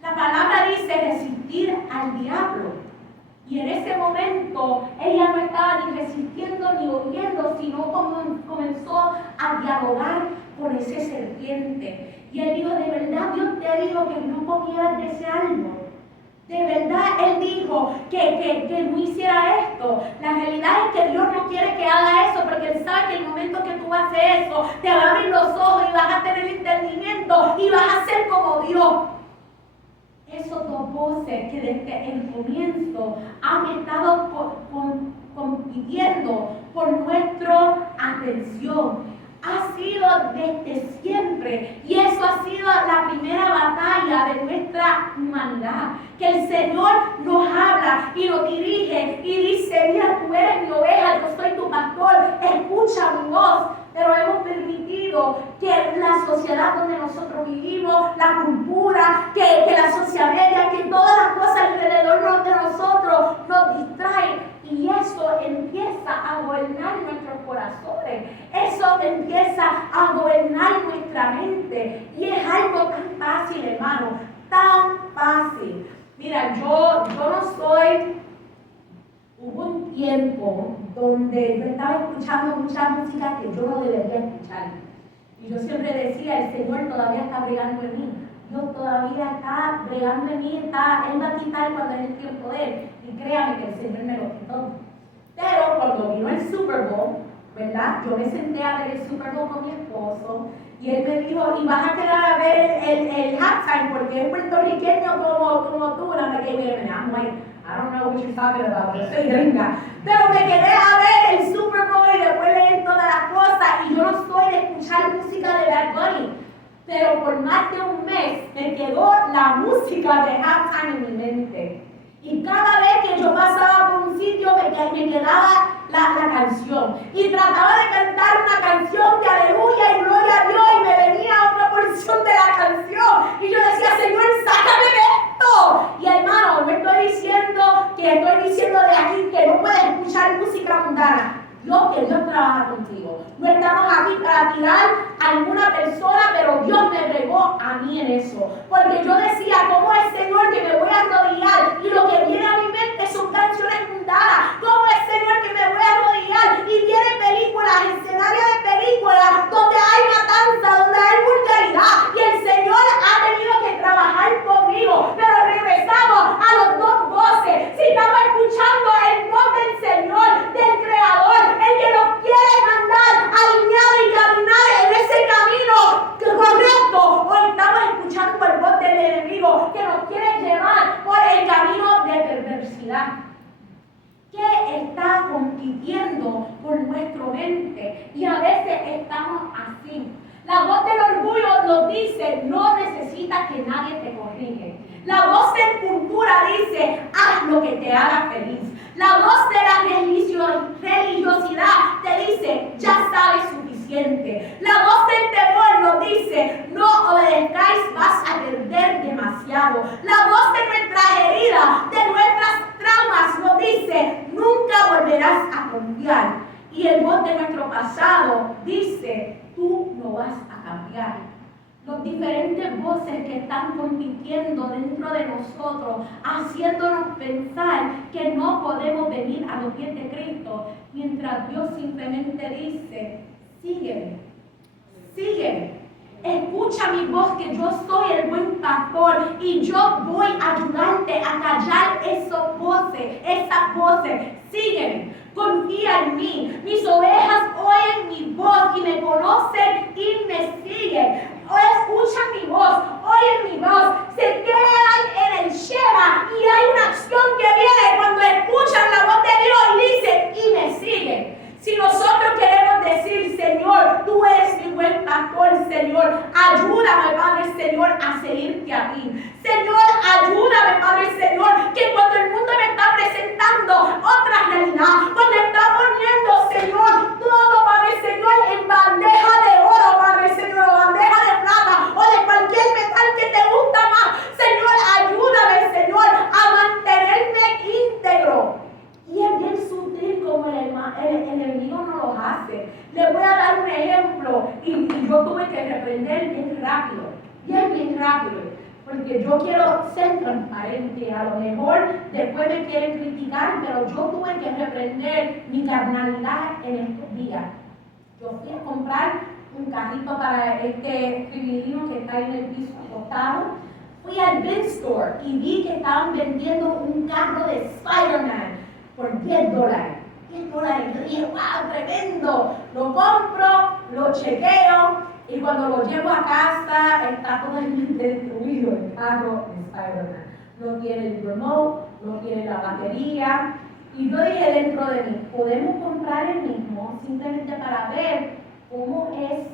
La palabra dice resistir al diablo. Y en ese momento ella no estaba ni resistiendo ni huyendo, sino comenzó a dialogar con ese serpiente. Y él dijo, de verdad Dios te dijo que no comieras de ese árbol. De verdad Él dijo que no hiciera esto. La realidad es que Dios no quiere que haga eso, porque Él sabe que el momento que tú haces eso, te va a abrir los ojos y vas a tener entendimiento y vas a ser como Dios. Esos dos voces que desde el comienzo han estado compitiendo por nuestra atención. Ha sido desde siempre, y eso ha sido la primera batalla de nuestra humanidad, que el Señor nos habla y nos dirige y dice, mira, tú eres mi oveja, yo soy tu pastor, escucha mi voz. Pero hemos permitido que la sociedad donde nosotros vivimos, la cultura, que la social media, que todas las cosas alrededor de nosotros nos distraen. Y eso empieza a gobernar nuestros corazones. Eso empieza a gobernar nuestra mente. Y es algo tan fácil, hermano. Tan fácil. Mira, yo no soy... Hubo un tiempo donde yo estaba escuchando mucha música que yo no debería escuchar. Y yo siempre decía, el Señor todavía está bregando en mí. Dios todavía está bregando en mí, Él va a quitar cuando es el tiempo de Él. Y créame que el Señor me lo quitó. Pero cuando vino el Super Bowl, ¿verdad? Yo me senté a ver el Super Bowl con mi esposo. Y él me dijo, y vas a quedar a ver el halftime, porque es puertorriqueño como tú. La me quedé, I'm like, I don't know what you're talking about, yo soy gringa. Pero me quedé a ver el Super Bowl y después leer todas las cosas. Y yo no soy de escuchar música de Bad Bunny. Pero por más de un mes me quedó la música de halftime en mi mente. Y cada vez que yo pasaba por un sitio me quedaba la canción. Y trataba de cantar una canción de aleluya y gloria a Dios. Y me venía otra porción de la canción. Y yo decía, Señor, sácame de esto. Y hermano, no estoy diciendo de aquí que no puedes escuchar música mundana. Que Dios trabaja contigo. No estamos aquí para tirar a alguna persona, pero Dios me regó a mí en eso. Porque yo decía, ¿cómo es, Señor, que me voy a arrodillar? Y lo que viene a mi mente son canciones mundanas. ¿Cómo es, Señor, que me voy a arrodillar? Y vienen películas, escenarios de películas, donde hay matanza, donde hay vulgaridad. Y el Señor ha tenido que trabajar conmigo. Pero regresamos a los dos voces. Si estamos escuchando el voz del Señor, del Creador, el que nos quiere mandar alinear y caminar en ese camino correcto, o estamos escuchando el voz del enemigo que nos quiere llevar por el camino de perversidad. ¿Qué está compitiendo por nuestra mente? Y a veces estamos así. La voz del orgullo nos dice, no necesitas que nadie te corrige. La voz del cultura dice, haz lo que te haga feliz. La voz de la religiosidad te dice, ya sabes suficiente. La voz del temor nos dice, no obedezcáis, vas a perder demasiado. La voz de nuestras heridas, de nuestras traumas nos dice, nunca volverás a confiar. Y el voz de nuestro pasado dice, tú no vas a cambiar. Los diferentes voces que están compitiendo dentro de nosotros, haciéndonos pensar que no podemos venir a los pies de Cristo, mientras Dios simplemente dice, sígueme, sígueme, escucha mi voz, que yo soy el buen pastor y yo voy a ayudarte a callar esas voces, sígueme. Confía en mí. Mis ovejas oyen mi voz y me conocen y me siguen. Escucha mi voz, oyen mi voz, se quiero ser transparente. A lo mejor después me quieren criticar, pero yo tuve que reprender mi carnalidad en estos días. Yo fui a comprar un carrito para este criminino que está ahí en el piso acostado. Fui al Bin Store y vi que estaban vendiendo un carro de Spider-Man por $10. $10. Yo dije, wow, tremendo. Lo compro, lo chequeo y cuando lo llevo a casa está totalmente destruido el carro de Spider-Man. No tiene el remote, no tiene la batería. Y yo dije dentro de mí, podemos comprar el mismo simplemente para ver cómo es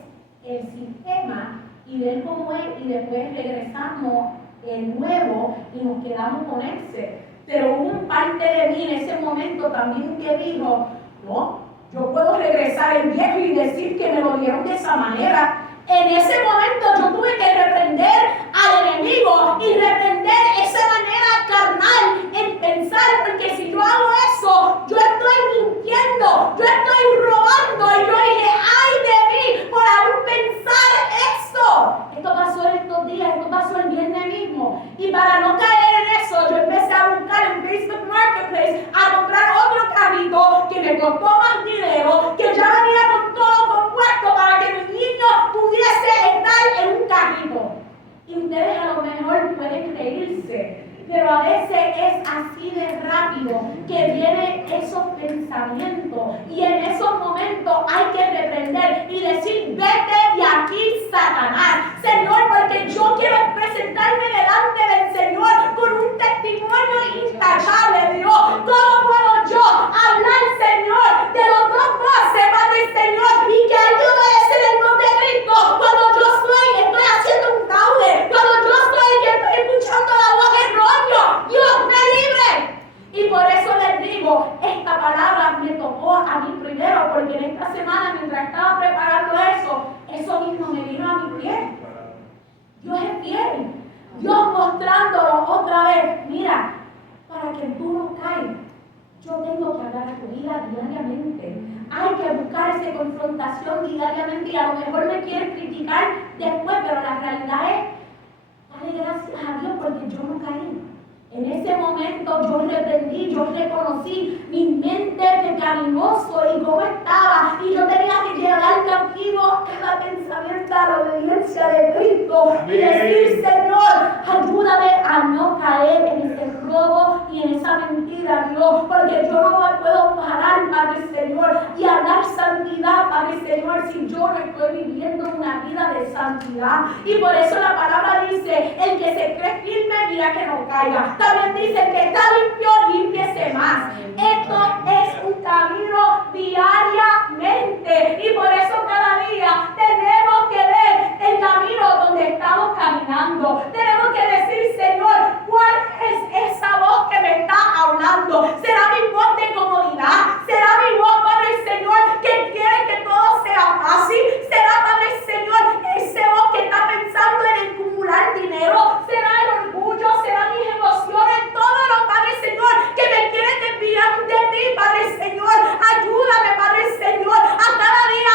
el sistema y ver cómo es y después regresamos el nuevo y nos quedamos con ese. Pero hubo un parte de mí en ese momento también que dijo, no, yo puedo regresar el viejo y decir que me lo dieron de esa manera. En ese momento yo tuve que reprender al enemigo y reprender esa manera carnal en pensar, porque si yo hago eso, yo estoy mintiendo, yo estoy robando. Y yo dije, ay de mí por aún pensar eso. Esto pasó en estos días, esto pasó el viernes mismo. Y para no caer en eso, yo empecé a buscar en Facebook Marketplace a comprar otro carrito que me costó más dinero, que ya venía con todo compuesto para que mi niño pudiese estar en un carrito. Y ustedes a lo mejor pueden reírse, pero a veces es así de rápido que vienen esos pensamientos y en esos momentos hay que reprender y decir, vete de aquí, Satanás. Señor, porque yo quiero presentarme delante del Señor con un testimonio intachable, Dios. ¿Cómo puedo yo hablar, Señor, de los dos voces, Padre Señor, y que ayude a ser el nombre de Cristo cuando yo estoy haciendo un fraude, cuando yo estoy escuchando la voz errónea? Dios me libre. Y por eso les digo, esta palabra me tocó a mí primero, porque en esta semana mientras estaba preparando eso mismo me vino a mi piel. Dios es fiel. Dios mostrándolo otra vez. Mira, para que tú no caigas, yo tengo que hablar a tu vida diariamente. Hay que buscar esa confrontación diariamente y a lo mejor me quieren criticar después, pero la realidad es, dale gracias a Dios porque yo no caí. En ese momento yo reprendí, yo reconocí mi mente pecaminoso y cómo estaba. Y yo tenía que llevar cautivo cada pensamiento a la obediencia de Cristo. Amén. Y decir, Señor, ayúdame a no caer en ese robo y en esa mentira, Dios. Porque yo no me puedo parar, Padre Señor, y hablar santidad, Padre Señor, si yo no estoy viviendo una vida de santidad. Y por eso la palabra dice, el que se cree firme, mira que no caiga. También dice que está limpio, límpiese más. Esto es un camino diariamente y por eso cada día tenemos que ver el camino donde estamos caminando. Tenemos que decir, Señor, ¿cuál es esa voz que me está hablando? ¿Será mi voz de comodidad? ¿Será mi voz, Padre Señor, que quiere que todo sea fácil? ¿Será, Padre Señor, ese voz que está pensando en acumular dinero? ¿Será el orgullo? ¿Será mis emociones? Todo lo, Padre Señor, que me quiere desviar de ti, Padre Señor. Ayúdame, Padre Señor, a cada día,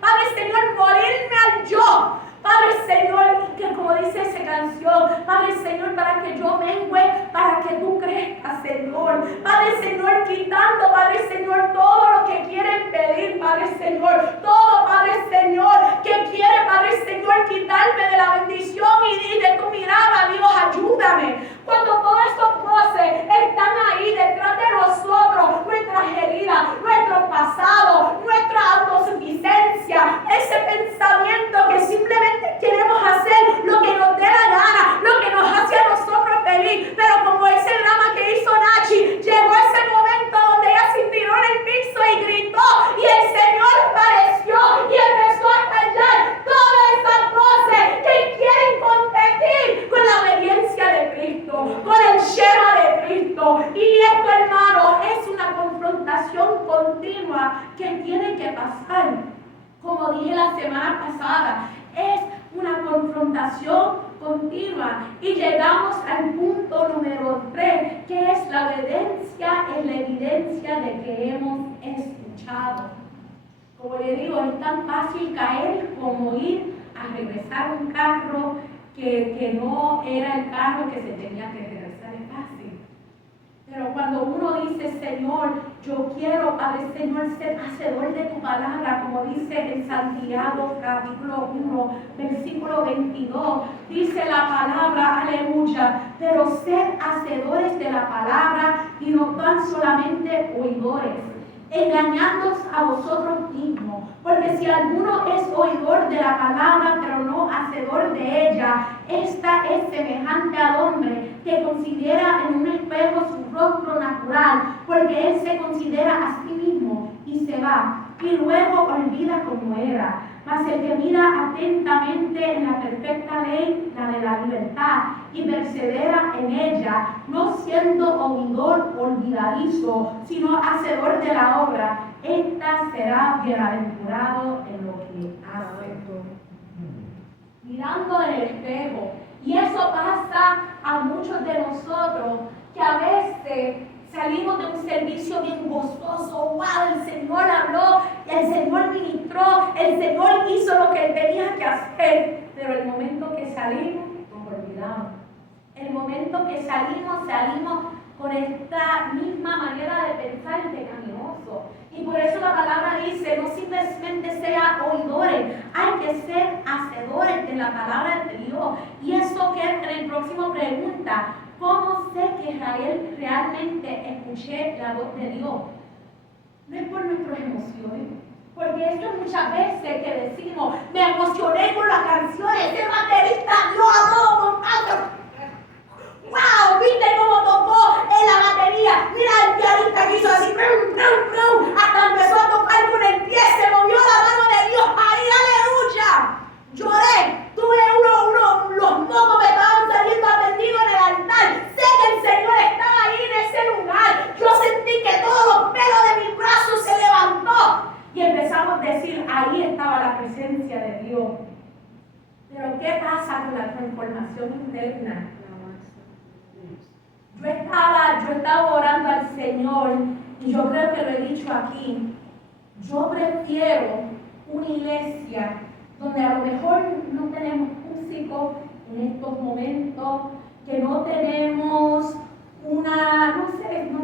Padre Señor, morirme al yo. Padre Señor, que como dice esa canción, Padre Señor, para que yo mengüe, para que tú crezcas, Señor. Padre Señor, quitando, Padre Señor, todo lo que quieren pedir, Padre Señor. Todo, Padre Señor, que quiere, Padre Señor, quitarme de la bendición y de tu mirada, Dios, ayúdame. Cuando todos estos voces están ahí detrás de nosotros, nuestras heridas, nuestro pasado, nuestra autosuficiencia, ese pensamiento que simplemente queremos hacer lo que nos dé la gana, lo que nos hace a nosotros feliz. Pero como ese drama que hizo Nachi, llegó ese momento donde ella se tiró en el piso y gritó, y el Señor apareció y empezó a callar todas esas voces que quieren competir con la obediencia de Cristo, con el Shema de Cristo. Y esto, hermano, es una confrontación continua que tiene que pasar. Como dije la semana pasada, es una confrontación continua y llegamos al punto número 3, que es la obediencia, es la evidencia de que hemos escuchado. Como le digo, es tan fácil caer como ir a regresar un carro que no era el carro que se tenía que regresar, es fácil. Pero cuando uno dice, Señor, yo quiero, Padre Señor, ser hacedor de tu palabra, como dice en Santiago capítulo 1, versículo 22, dice la palabra, aleluya, pero ser hacedores de la palabra y no tan solamente oidores, engañándoos a vosotros mismos, porque si alguno es oidor de la palabra, pero no hacedor de ella, esta es semejante al hombre que considera en un espejo su rostro natural, porque él se considera a sí mismo y se va, y luego olvida cómo era. Mas el que mira atentamente en la perfecta ley, la de la libertad, y persevera en ella, no siendo oidor olvidadizo, sino hacedor de la obra, ésta será bienaventurado en lo que hace. Mirando en el espejo. Y eso pasa a muchos de nosotros, que a veces salimos de un servicio bien gozoso. ¡Wow! El Señor habló, el Señor ministró, el Señor hizo lo que Él tenía que hacer. Pero el momento que salimos, nos olvidamos. El momento que salimos con esta misma manera de pensar pecaminoso. Y por eso la palabra dice, no simplemente sea oidores, hay que ser hacedores de la palabra de Dios. Y eso que en el próximo pregunta, ¿cómo sé que Israel realmente escuché la voz de Dios? No es por nuestras emociones, porque esto muchas veces que decimos, me emocioné con las canciones, ese baterista, yo adoro con tanto. ¡Wow! ¿Viste cómo tocó en la batería? Mira el pianista que hizo así, brum, brum, brum, hasta empezó a tocar con el pie, se movió la mano de Dios, ¡ahí, aleluya! Lloré, tuve los mocos me estaban saliendo atendidos en el altar, sé que el Señor estaba ahí en ese lugar, yo sentí que todos los pelos de mis brazos se levantó, y empezamos a decir, ahí estaba la presencia de Dios. Pero ¿qué pasa con la transformación interna? Yo estaba orando al Señor y yo creo que lo he dicho aquí. Yo prefiero una iglesia donde a lo mejor no tenemos músicos en estos momentos, que no tenemos no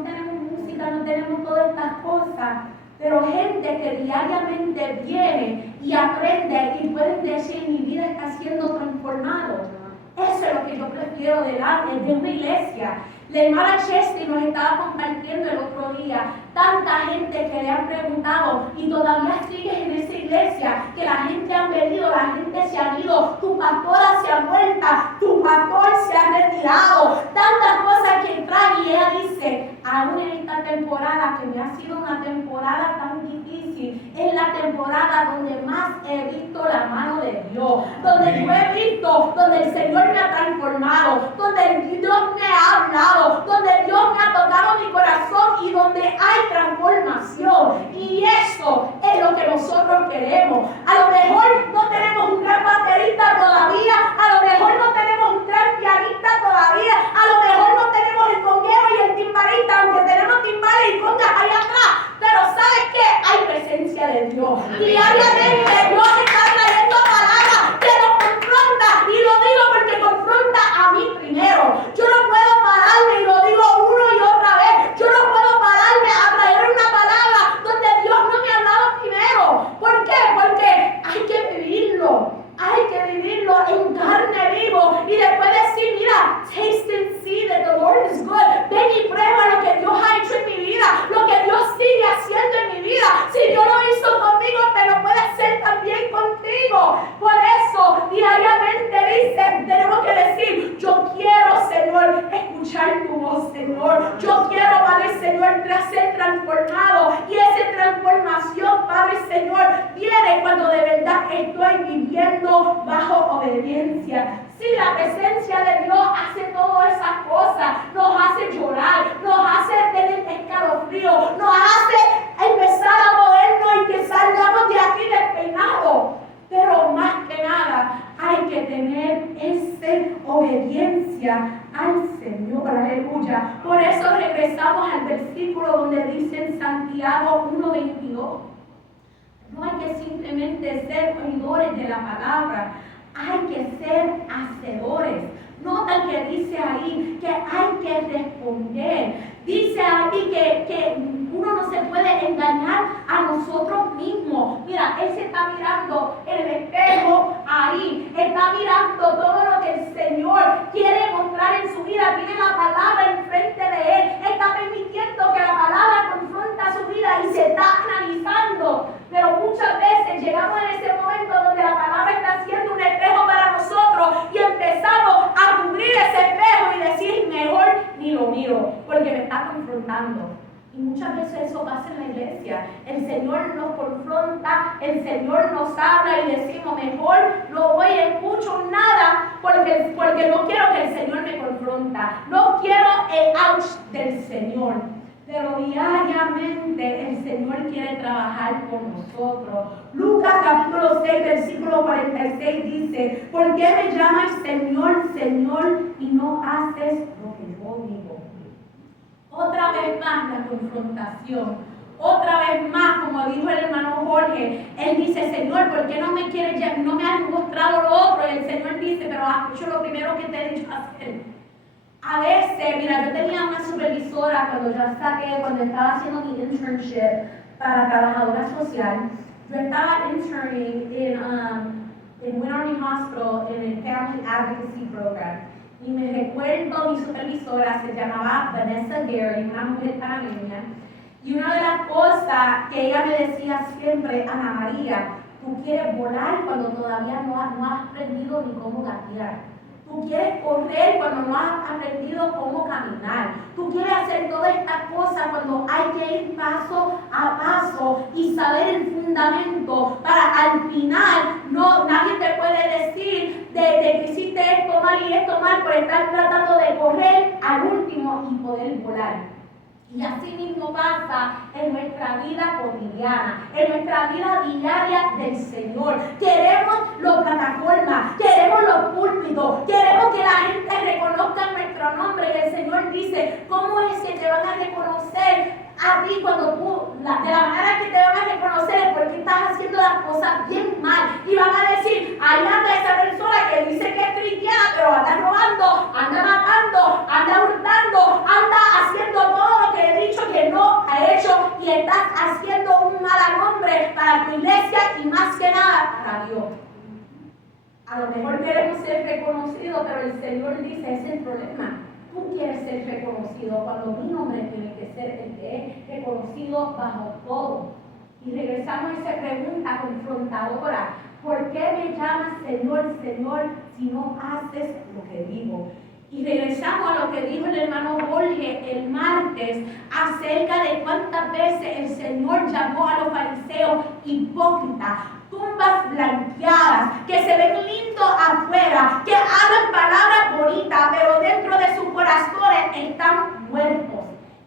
tenemos música, no tenemos todas estas cosas, pero gente que diariamente viene y aprende y pueden decir, mi vida está siendo transformada. Eso es lo que yo prefiero de una iglesia. La hermana Chesty nos estaba compartiendo el otro día tanta gente que le han preguntado y todavía sigues en esa iglesia, que la gente ha venido, la gente se ha ido, tu pastora se ha muerto, tu pastor se ha retirado, tantas cosas que trae. Y ella dice, aún en esta temporada, que me ha sido una temporada tan difícil, es la temporada donde más he visto la mano de Dios, donde yo he visto, donde el Señor me ha transformado, donde Dios me ha hablado, donde Dios me ha tocado mi corazón y donde hay transformación. Y eso es lo que nosotros queremos. A lo mejor no tenemos un gran baterista todavía, a lo mejor no tenemos un gran pianista todavía, a lo mejor no tenemos el conguero y el timbalista, aunque tenemos timbales y congas ahí atrás, pero ¿sabes qué? Hay presencia de Dios. Diariamente Dios está trayendo palabras que nos confronta, y lo digo porque confronta a mí primero. Yo no puedo pararme, y lo digo una y otra vez, yo no puedo pararme a traer una palabra donde Dios no me ha hablado primero. ¿Por qué? Porque hay que vivirlo en carne vivo y después decir, mira, taste and see that the Lord is good. Ven y prueba lo que Dios ha hecho en mi vida, lo que Dios sigue haciendo en mi vida. Si Dios lo hizo conmigo, te lo puede hacer también contigo. Por eso, diariamente dice, tenemos que decir, yo quiero, Señor, escuchar tu voz, Señor. Yo quiero, Padre Señor, ser transformado. Y esa transformación, Padre Señor, viene cuando de verdad estoy viviendo bajo obediencia. Si la presencia de Dios hace todas esas cosas, nos hace llorar, nos hace tener escalofrío, nos hace empezar a movernos y que salgamos de aquí despeinados. Pero más que nada, hay que tener esa obediencia al Señor, aleluya. Por eso regresamos al versículo donde dice en Santiago 1:22. No hay que simplemente ser oidores de la palabra, hay que ser hacedores. Nota que dice ahí que hay que responder. Dice ahí que uno no se puede engañar a nosotros mismos. Mira, él se está mirando en el espejo ahí. Está mirando todo lo que el Señor quiere mostrar en su vida. Tiene la palabra enfrente de él. Está permitiendo que la palabra confronta su vida y se está analizando. Pero muchas veces llegamos en ese momento donde la palabra está siendo un espejo para nosotros y empezamos a cubrir ese espejo y decir, mejor ni lo miro, porque me está confrontando. Y muchas veces eso pasa en la iglesia. El Señor nos confronta, el Señor nos habla y decimos, mejor no voy a escuchar nada porque no quiero que el Señor me confronta. No quiero el ouch del Señor. Pero diariamente el Señor quiere trabajar con nosotros. Lucas capítulo 6, versículo 46 dice, ¿por qué me llamas Señor, Señor y no haces lo que yo digo? Otra vez más la confrontación. Otra vez más, como dijo el hermano Jorge, él dice, Señor, ¿por qué no me has mostrado lo otro? Y el Señor dice, pero has hecho lo primero que te he dicho hacer. A veces, mira, yo tenía una supervisora cuando estaba haciendo mi internship para trabajadora social. Yo estaba interning en Winn Army Hospital en el Family Advocacy Program. Y me recuerdo, mi supervisora se llamaba Vanessa Gary, una mujer panameña. Y una de las cosas que ella me decía siempre, Ana María, tú quieres volar cuando todavía no has aprendido ni cómo gatear. Tú quieres correr cuando no has aprendido cómo caminar. Tú quieres hacer todas estas cosas cuando hay que ir paso a paso y saber el fundamento para al final nadie te puede decir de que hiciste esto mal y esto mal por estar tratando de correr al último y poder volar. Y así mismo pasa en nuestra vida cotidiana, en nuestra vida diaria del Señor. Queremos las plataformas, queremos los púlpitos, queremos que la gente reconozca nuestro nombre. Y el Señor dice, ¿cómo es que te van a reconocer a ti cuando de la manera que te van a reconocer? Porque estás haciendo las cosas bien mal. Y van a decir, ahí anda esa persona que dice que es cristiana, pero anda robando, anda matando, anda hurtando, anda haciendo todo lo que he dicho que no ha hecho y estás haciendo un mal nombre para tu iglesia y más que nada para Dios. A lo mejor queremos ser reconocidos, pero el Señor dice, ese es el problema. Tú quieres ser reconocido cuando mi nombre tiene que ser el que es reconocido bajo todo. Y regresamos a esa pregunta confrontadora. ¿Por qué me llamas Señor, Señor, si no haces lo que digo? Y regresamos a lo que dijo el hermano Jorge el martes acerca de cuántas veces el Señor llamó a los fariseos hipócritas, tumbas blanqueadas, que se ven lindos afuera, que hablan palabras bonitas, pero dentro de sus corazones están muertos.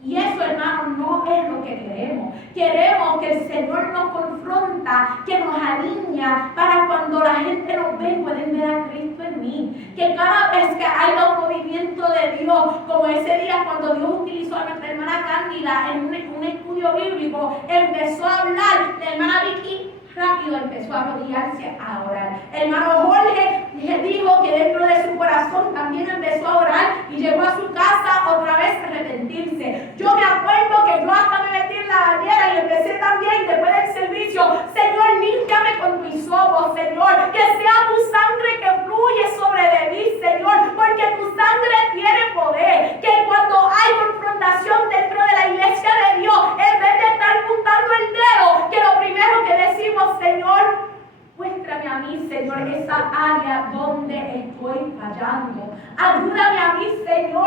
Y eso, hermanos, no es lo que queremos. Queremos que el Señor nos confronta, que nos alinea para cuando la gente nos ve, pueden ver a Cristo en mí. Que cada vez que haya un movimiento de Dios, como ese día cuando Dios utilizó a nuestra hermana Cándida en un estudio bíblico, empezó a hablar, la hermana Vicky rápido empezó a arrodillarse a orar. El hermano Jorge dijo que dentro de su corazón también empezó a orar y llegó a su casa otra vez a arrepentirse. Yo me acuerdo que yo hasta me metí en la bañera y empecé también después del servicio, Señor, límpiame con tu hisopo, Señor, que sea tu sangre que fluye sobre de mí, Señor, porque tu sangre tiene poder, que cuando hay confrontación dentro de la iglesia de Dios, en vez de estar juntando el dedo, que lo primero que decimos, Señor, muéstrame a mí, Señor, esa área donde estoy fallando. Ayúdame a mí, Señor,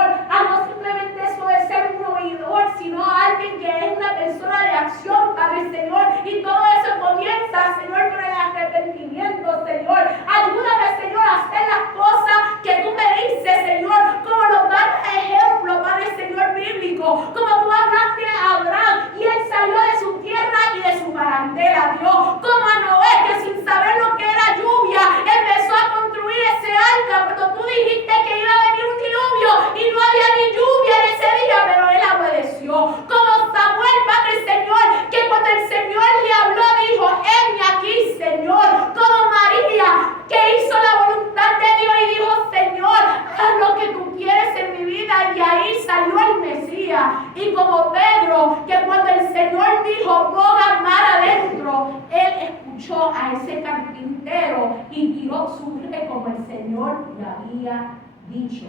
vida. Y como Pedro, que cuando el Señor dijo, boga mar adentro, él escuchó a ese carpintero y tiró su red como el Señor le había dicho.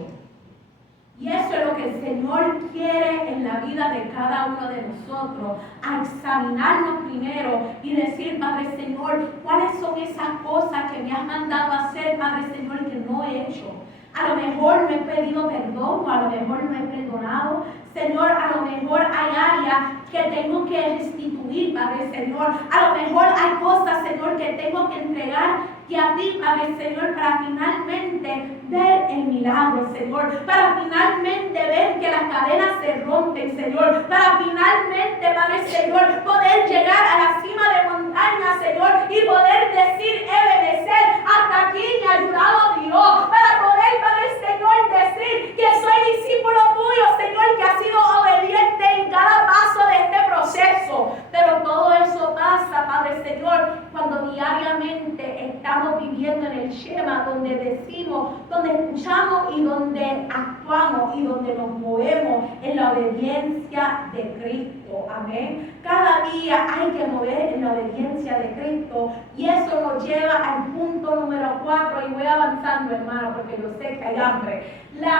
Y eso es lo que el Señor quiere en la vida de cada uno de nosotros, a examinarnos primero y decir, Padre Señor, ¿cuáles son esas cosas que me has mandado a hacer, Padre Señor, que no he hecho? A lo mejor no he pedido perdón o a lo mejor no he perdonado. Señor, a lo mejor hay áreas que tengo que restituir, Padre Señor. A lo mejor hay cosas, Señor, que tengo que entregar y a ti, Padre Señor, para finalmente ver el milagro, Señor. Para finalmente ver que las cadenas se rompen, Señor. Para finalmente, Padre Señor, poder llegar a la cima de montaña, Señor, y poder decir, obedecer, hasta aquí me ha ayudado Dios. Para poder, Padre Señor, decir que soy discípulo tuyo, Señor, que ha sido obediente en cada paso de este proceso. Pero todo eso pasa, Padre Señor, cuando diariamente estamos viviendo en el Shema, donde decimos, donde escuchamos y donde actuamos y donde nos movemos en la obediencia de Cristo. Amén. Cada día hay que mover en la obediencia de Cristo y eso nos lleva al punto número 4 y voy avanzando, hermano, porque yo sé que hay hambre.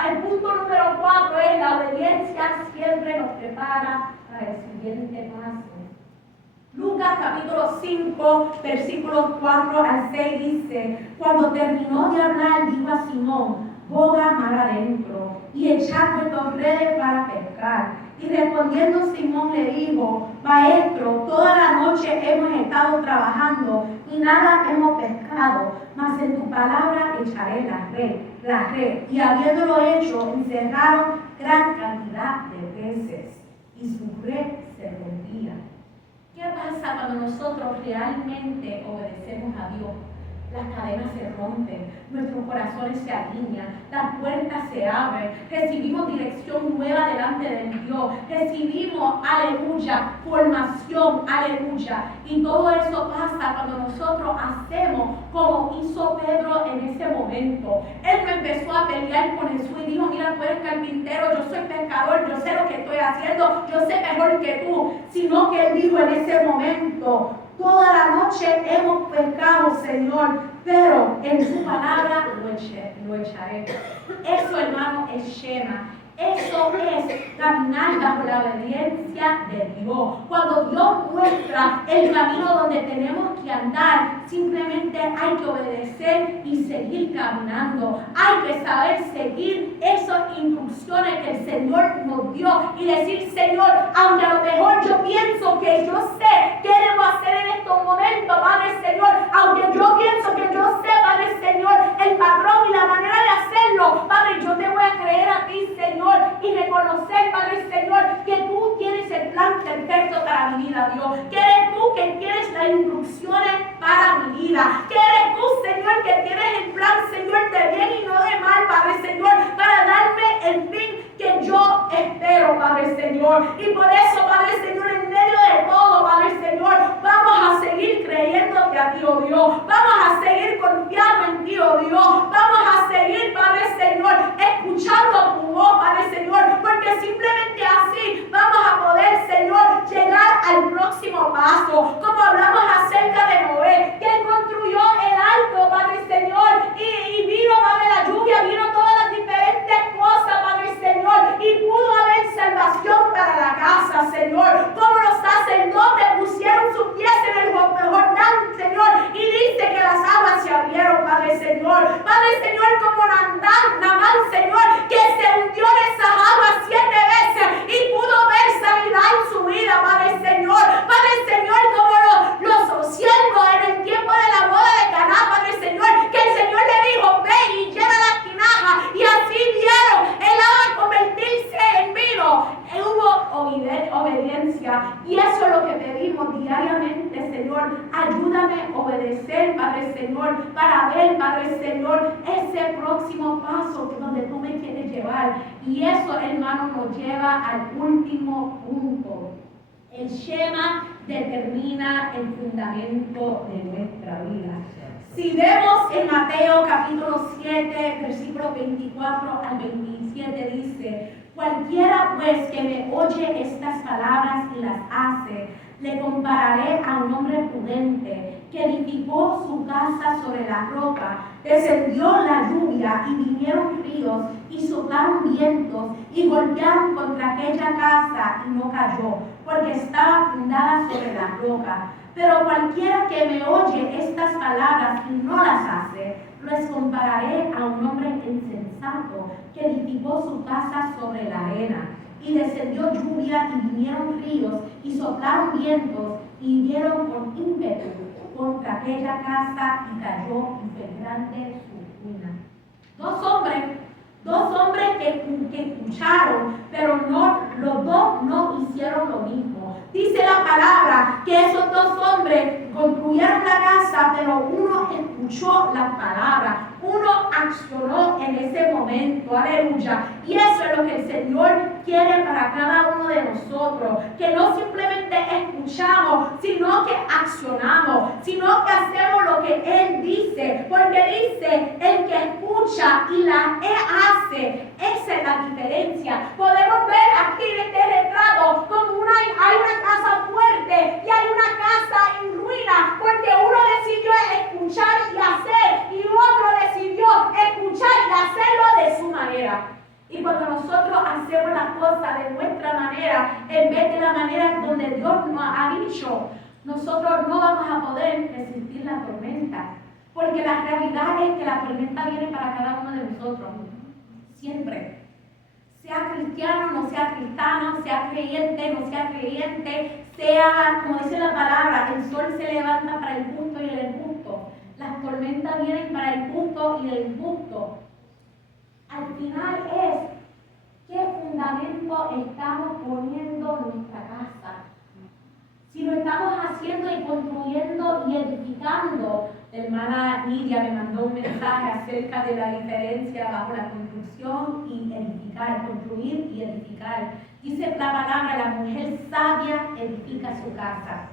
El punto número 4 es la obediencia siempre nos prepara para el siguiente paso. Lucas capítulo 5, versículos 4 al 6 dice, cuando terminó de hablar, dijo a Simón, boga mar adentro y echad vuestras redes para pescar. Y respondiendo Simón le dijo, Maestro, toda la noche hemos estado trabajando y nada hemos pescado, mas en tu palabra echaré la red. Y habiéndolo hecho, encerraron gran cantidad de peces y su red se rompía. ¿Qué pasa cuando nosotros realmente obedecemos a Dios? Las cadenas se rompen, nuestros corazones se alinean, las puertas se abren, recibimos dirección nueva delante de Dios, recibimos, aleluya, formación, aleluya. Y todo eso pasa cuando nosotros hacemos como hizo Pedro en ese momento. Él no empezó a pelear con Jesús y dijo, mira, tú eres carpintero, yo soy pescador, yo sé lo que estoy haciendo, yo sé mejor que tú. Sino que él dijo en ese momento, toda la noche hemos pescado, Señor, pero en su palabra lo echaré. Eso, hermano, es Shema. Eso es caminar bajo la obediencia de Dios. Cuando Dios muestra el camino donde tenemos que andar, simplemente hay que obedecer y seguir caminando. Hay que saber seguir esas instrucciones que el Señor nos dio y decir, Señor, aunque a lo mejor yo pienso que yo sé qué debo hacer en estos momentos, Padre Señor, aunque yo pienso que yo sé, Padre Señor, el patrón y la manera de hacerlo, Padre, yo te voy a creer a ti, Señor, y reconocer, Padre Señor, que tú tienes el plan perfecto para mi vida, Dios. Que eres tú que tienes las instrucciones para mi vida. Que eres tú, Señor, que tienes el plan, Señor, de bien y no de mal, Padre Señor, para darme el fin que yo espero, Padre Señor. Y por eso, Padre Señor, en medio de todo, Padre Señor, vamos a seguir creyéndote a ti, oh Dios. Vamos a seguir confiando en ti, oh Dios. Vamos a seguir, Padre Señor, escuchando tu voz, Padre Señor, porque simplemente así vamos a poder, Señor, llegar al próximo paso. Como hablamos acerca de Noé, que construyó el arco, Padre Señor, y vino, Padre, la lluvia, vino todas las diferentes cosas, Padre Señor, y pudo haber salvación para la casa, Señor. Como los sacerdotes pusieron sus pies en el Jordán, Señor, y dice que las aguas se abrieron, Padre Señor. Padre Señor, como Namán, Señor, que se hundió en esas aguas 7 veces y pudo ver sanidad en su vida, Padre Señor. Padre Señor, como los siervos en el tiempo de la boda de Caná, Padre Señor, que el Señor le dijo, ve y llena las tinajas, y así vieron el agua convertirse en vino. Hubo obediencia, y eso es lo que pedimos diariamente, Señor. Ayúdame a obedecer, Padre Señor, para ver, Padre Señor, ese próximo paso donde tú me quieres llevar. Y eso, hermano, nos lleva al último punto. El Shema determina el fundamento de nuestra vida. Si vemos en Mateo capítulo 7, versículos 24 al 27, dice, Cualquiera pues que me oye estas palabras y las hace, le compararé a un hombre prudente que edificó su casa sobre la roca. Descendió la lluvia y vinieron ríos y soplaron vientos y golpearon contra aquella casa y no cayó, porque estaba fundada sobre la roca. Pero cualquiera que me oye estas palabras y no las hace, les compararé a un hombre insensato que edificó su casa sobre la arena. Y descendió lluvia y vinieron ríos y soplaron vientos y dieron con ímpetu contra aquella casa y cayó y fue grande su ruina. Dos hombres que escucharon, pero los dos no hicieron lo mismo. Dice la palabra que esos dos hombres construyeron la casa, pero uno escuchó las palabras, uno accionó en ese momento, aleluya. Y eso es lo que el Señor quiere para cada uno de nosotros, que no simplemente escuchamos, sino que accionamos, sino que hacemos lo que Él dice, porque dice, el que escucha y la hace, esa es la diferencia. Podemos ver aquí en este retrato como hay una casa fuerte y hay una casa en ruina, porque uno decidió escuchar y hacer, y otro decidió escuchar y hacerlo de su manera. Y cuando nosotros hacemos las cosas de nuestra manera, en vez de la manera donde Dios nos ha dicho, nosotros no vamos a poder resistir la tormenta. Porque la realidad es que la tormenta viene para cada uno de nosotros. Siempre. Sea cristiano, no sea cristiano, sea creyente, no sea creyente, sea, como dice la palabra, el sol se levanta para el justo y el injusto. Las tormentas vienen para el justo y el injusto. Al final es qué fundamento estamos poniendo en nuestra casa. Si lo estamos haciendo y construyendo y edificando. La hermana Lidia me mandó un mensaje acerca de la diferencia bajo la construcción y edificar, construir y edificar. Dice la palabra, la mujer sabia edifica su casa.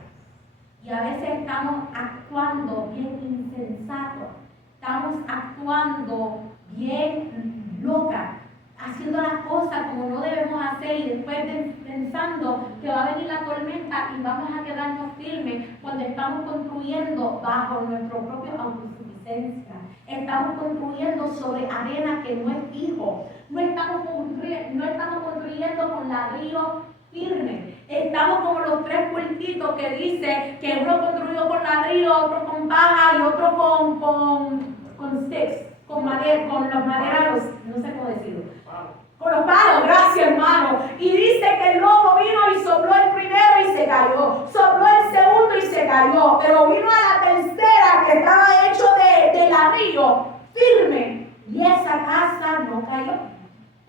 Y a veces estamos actuando bien insensato, estamos actuando bien loca, haciendo las cosas como no debemos hacer y después pensando que va a venir la tormenta y vamos a quedarnos firmes cuando estamos construyendo bajo nuestra propia autosuficiencia. Estamos construyendo sobre arena que no es fijo. No estamos construyendo con ladrillos firmes. Estamos como los tres puertitos que dice que uno construyó con ladrillo, otro con paja y otro con sticks, con madera, con los maderas, no sé cómo decirlo. Con los palos, gracias hermano. Y dice que el lobo vino y sopló el primero y se cayó. Sopló el segundo y se cayó. Pero vino a la tercera que estaba hecho de ladrillo, firme. Y esa casa no cayó.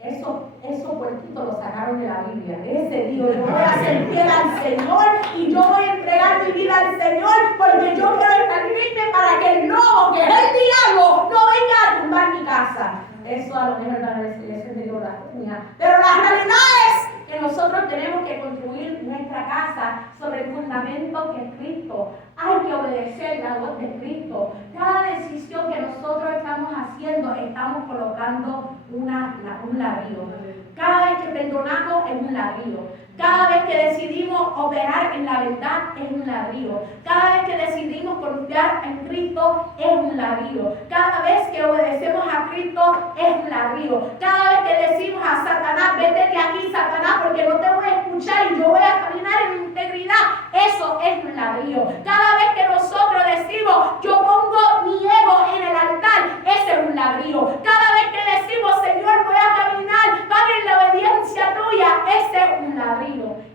Esos puertitos lo sacaron de la Biblia. Ese dijo, yo voy a ser fiel al Señor y yo voy a entregar mi vida al Señor porque yo quiero estar firme para que el lobo, que es el diablo, no venga a tumbar mi casa. Eso a lo mejor van a decir, eso es de blasfemia. Pero la realidad es que nosotros tenemos que construir nuestra casa sobre el fundamento que es Cristo. Hay que obedecer la voz de Cristo. Cada decisión que nosotros estamos haciendo, estamos colocando un ladrillo. Cada vez que perdonamos es un ladrillo. Cada vez que decidimos operar en la verdad es un ladrillo. Cada vez que decidimos confiar en Cristo es un ladrillo. Cada vez que obedecemos a Cristo es un ladrillo. Cada vez que decimos a Satanás, vete de aquí, Satanás, porque no te voy a escuchar y yo voy a caminar en integridad, eso es un ladrillo. Cada vez que nosotros decimos, yo pongo mi ego en el altar, ese es un ladrillo. Cada vez que decimos, Señor, voy a caminar, Padre, en la obediencia tuya, ese es un ladrillo.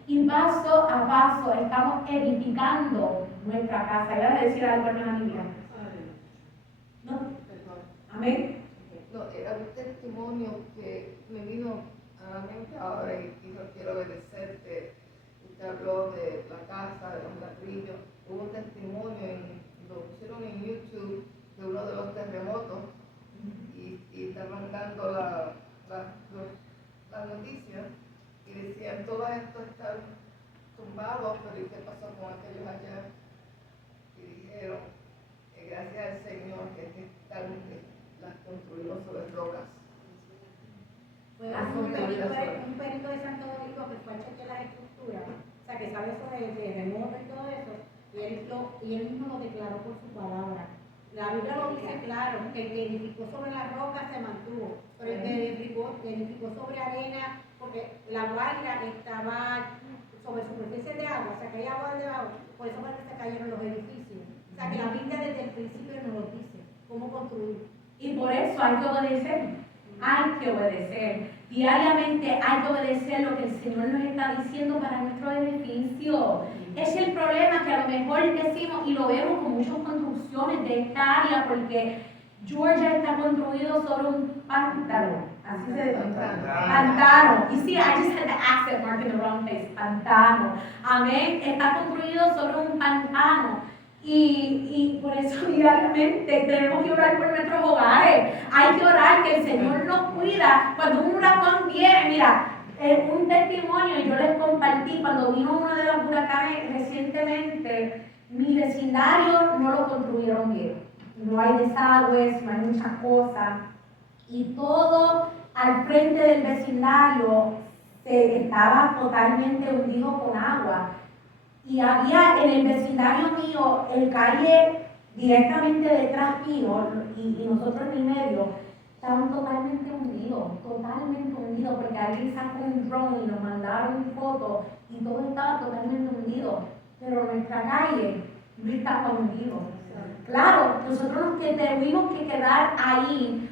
Y paso a paso estamos edificando nuestra casa. ¿Voy a decir algo, hermana Lidia? ¿No? Amén. No, era un testimonio que me vino a la mente ahora y no quiero obedecerte. Usted habló de la casa, de los ladrillos. Hubo un testimonio, lo pusieron en YouTube, de uno de los terremotos y estaban dando la noticia y decían, todos estos están tumbados, pero ¿y qué pasó con aquellos allá? Y dijeron, gracias al Señor que las construimos sobre rocas. Fue un sabe eso de terremoto y todo eso, y él mismo lo declaró por su palabra. La Biblia lo dice claro, que el que edificó sobre la roca se mantuvo, pero el que edificó sobre arena, porque la guaira estaba sobre superficie de agua, o sea que hay agua debajo, por eso fue que se cayeron los edificios. O sea que la Biblia desde el principio nos lo dice, cómo construir. Y por eso hay que obedecer. Hay que obedecer. Diariamente hay que obedecer lo que el Señor nos está diciendo para nuestro beneficio. Es el problema que a lo mejor decimos y lo vemos con muchas construcciones de esta área, porque Georgia está construido sobre un pantano. Así se dice. Pantano. Y sí, I just had the accent mark in the wrong place. Pantano. Amén. Está construido sobre un pantano. Y por eso diariamente tenemos que orar por nuestros hogares. Hay que orar que el Señor nos cuida. Cuando un huracán viene, mira, un testimonio, yo les compartí cuando vino uno de los huracanes recientemente, mi vecindario no lo construyeron bien. No hay desagües, no hay muchas cosas. Y todo al frente del vecindario estaba totalmente hundido con agua. Y había en el vecindario mío, el calle directamente detrás mío y nosotros en el medio, estaban totalmente hundidos, porque alguien sacó un drone y nos mandaron fotos y todo estaba totalmente hundido, pero nuestra calle no estaba hundido. Claro, nosotros nos tuvimos que quedar ahí,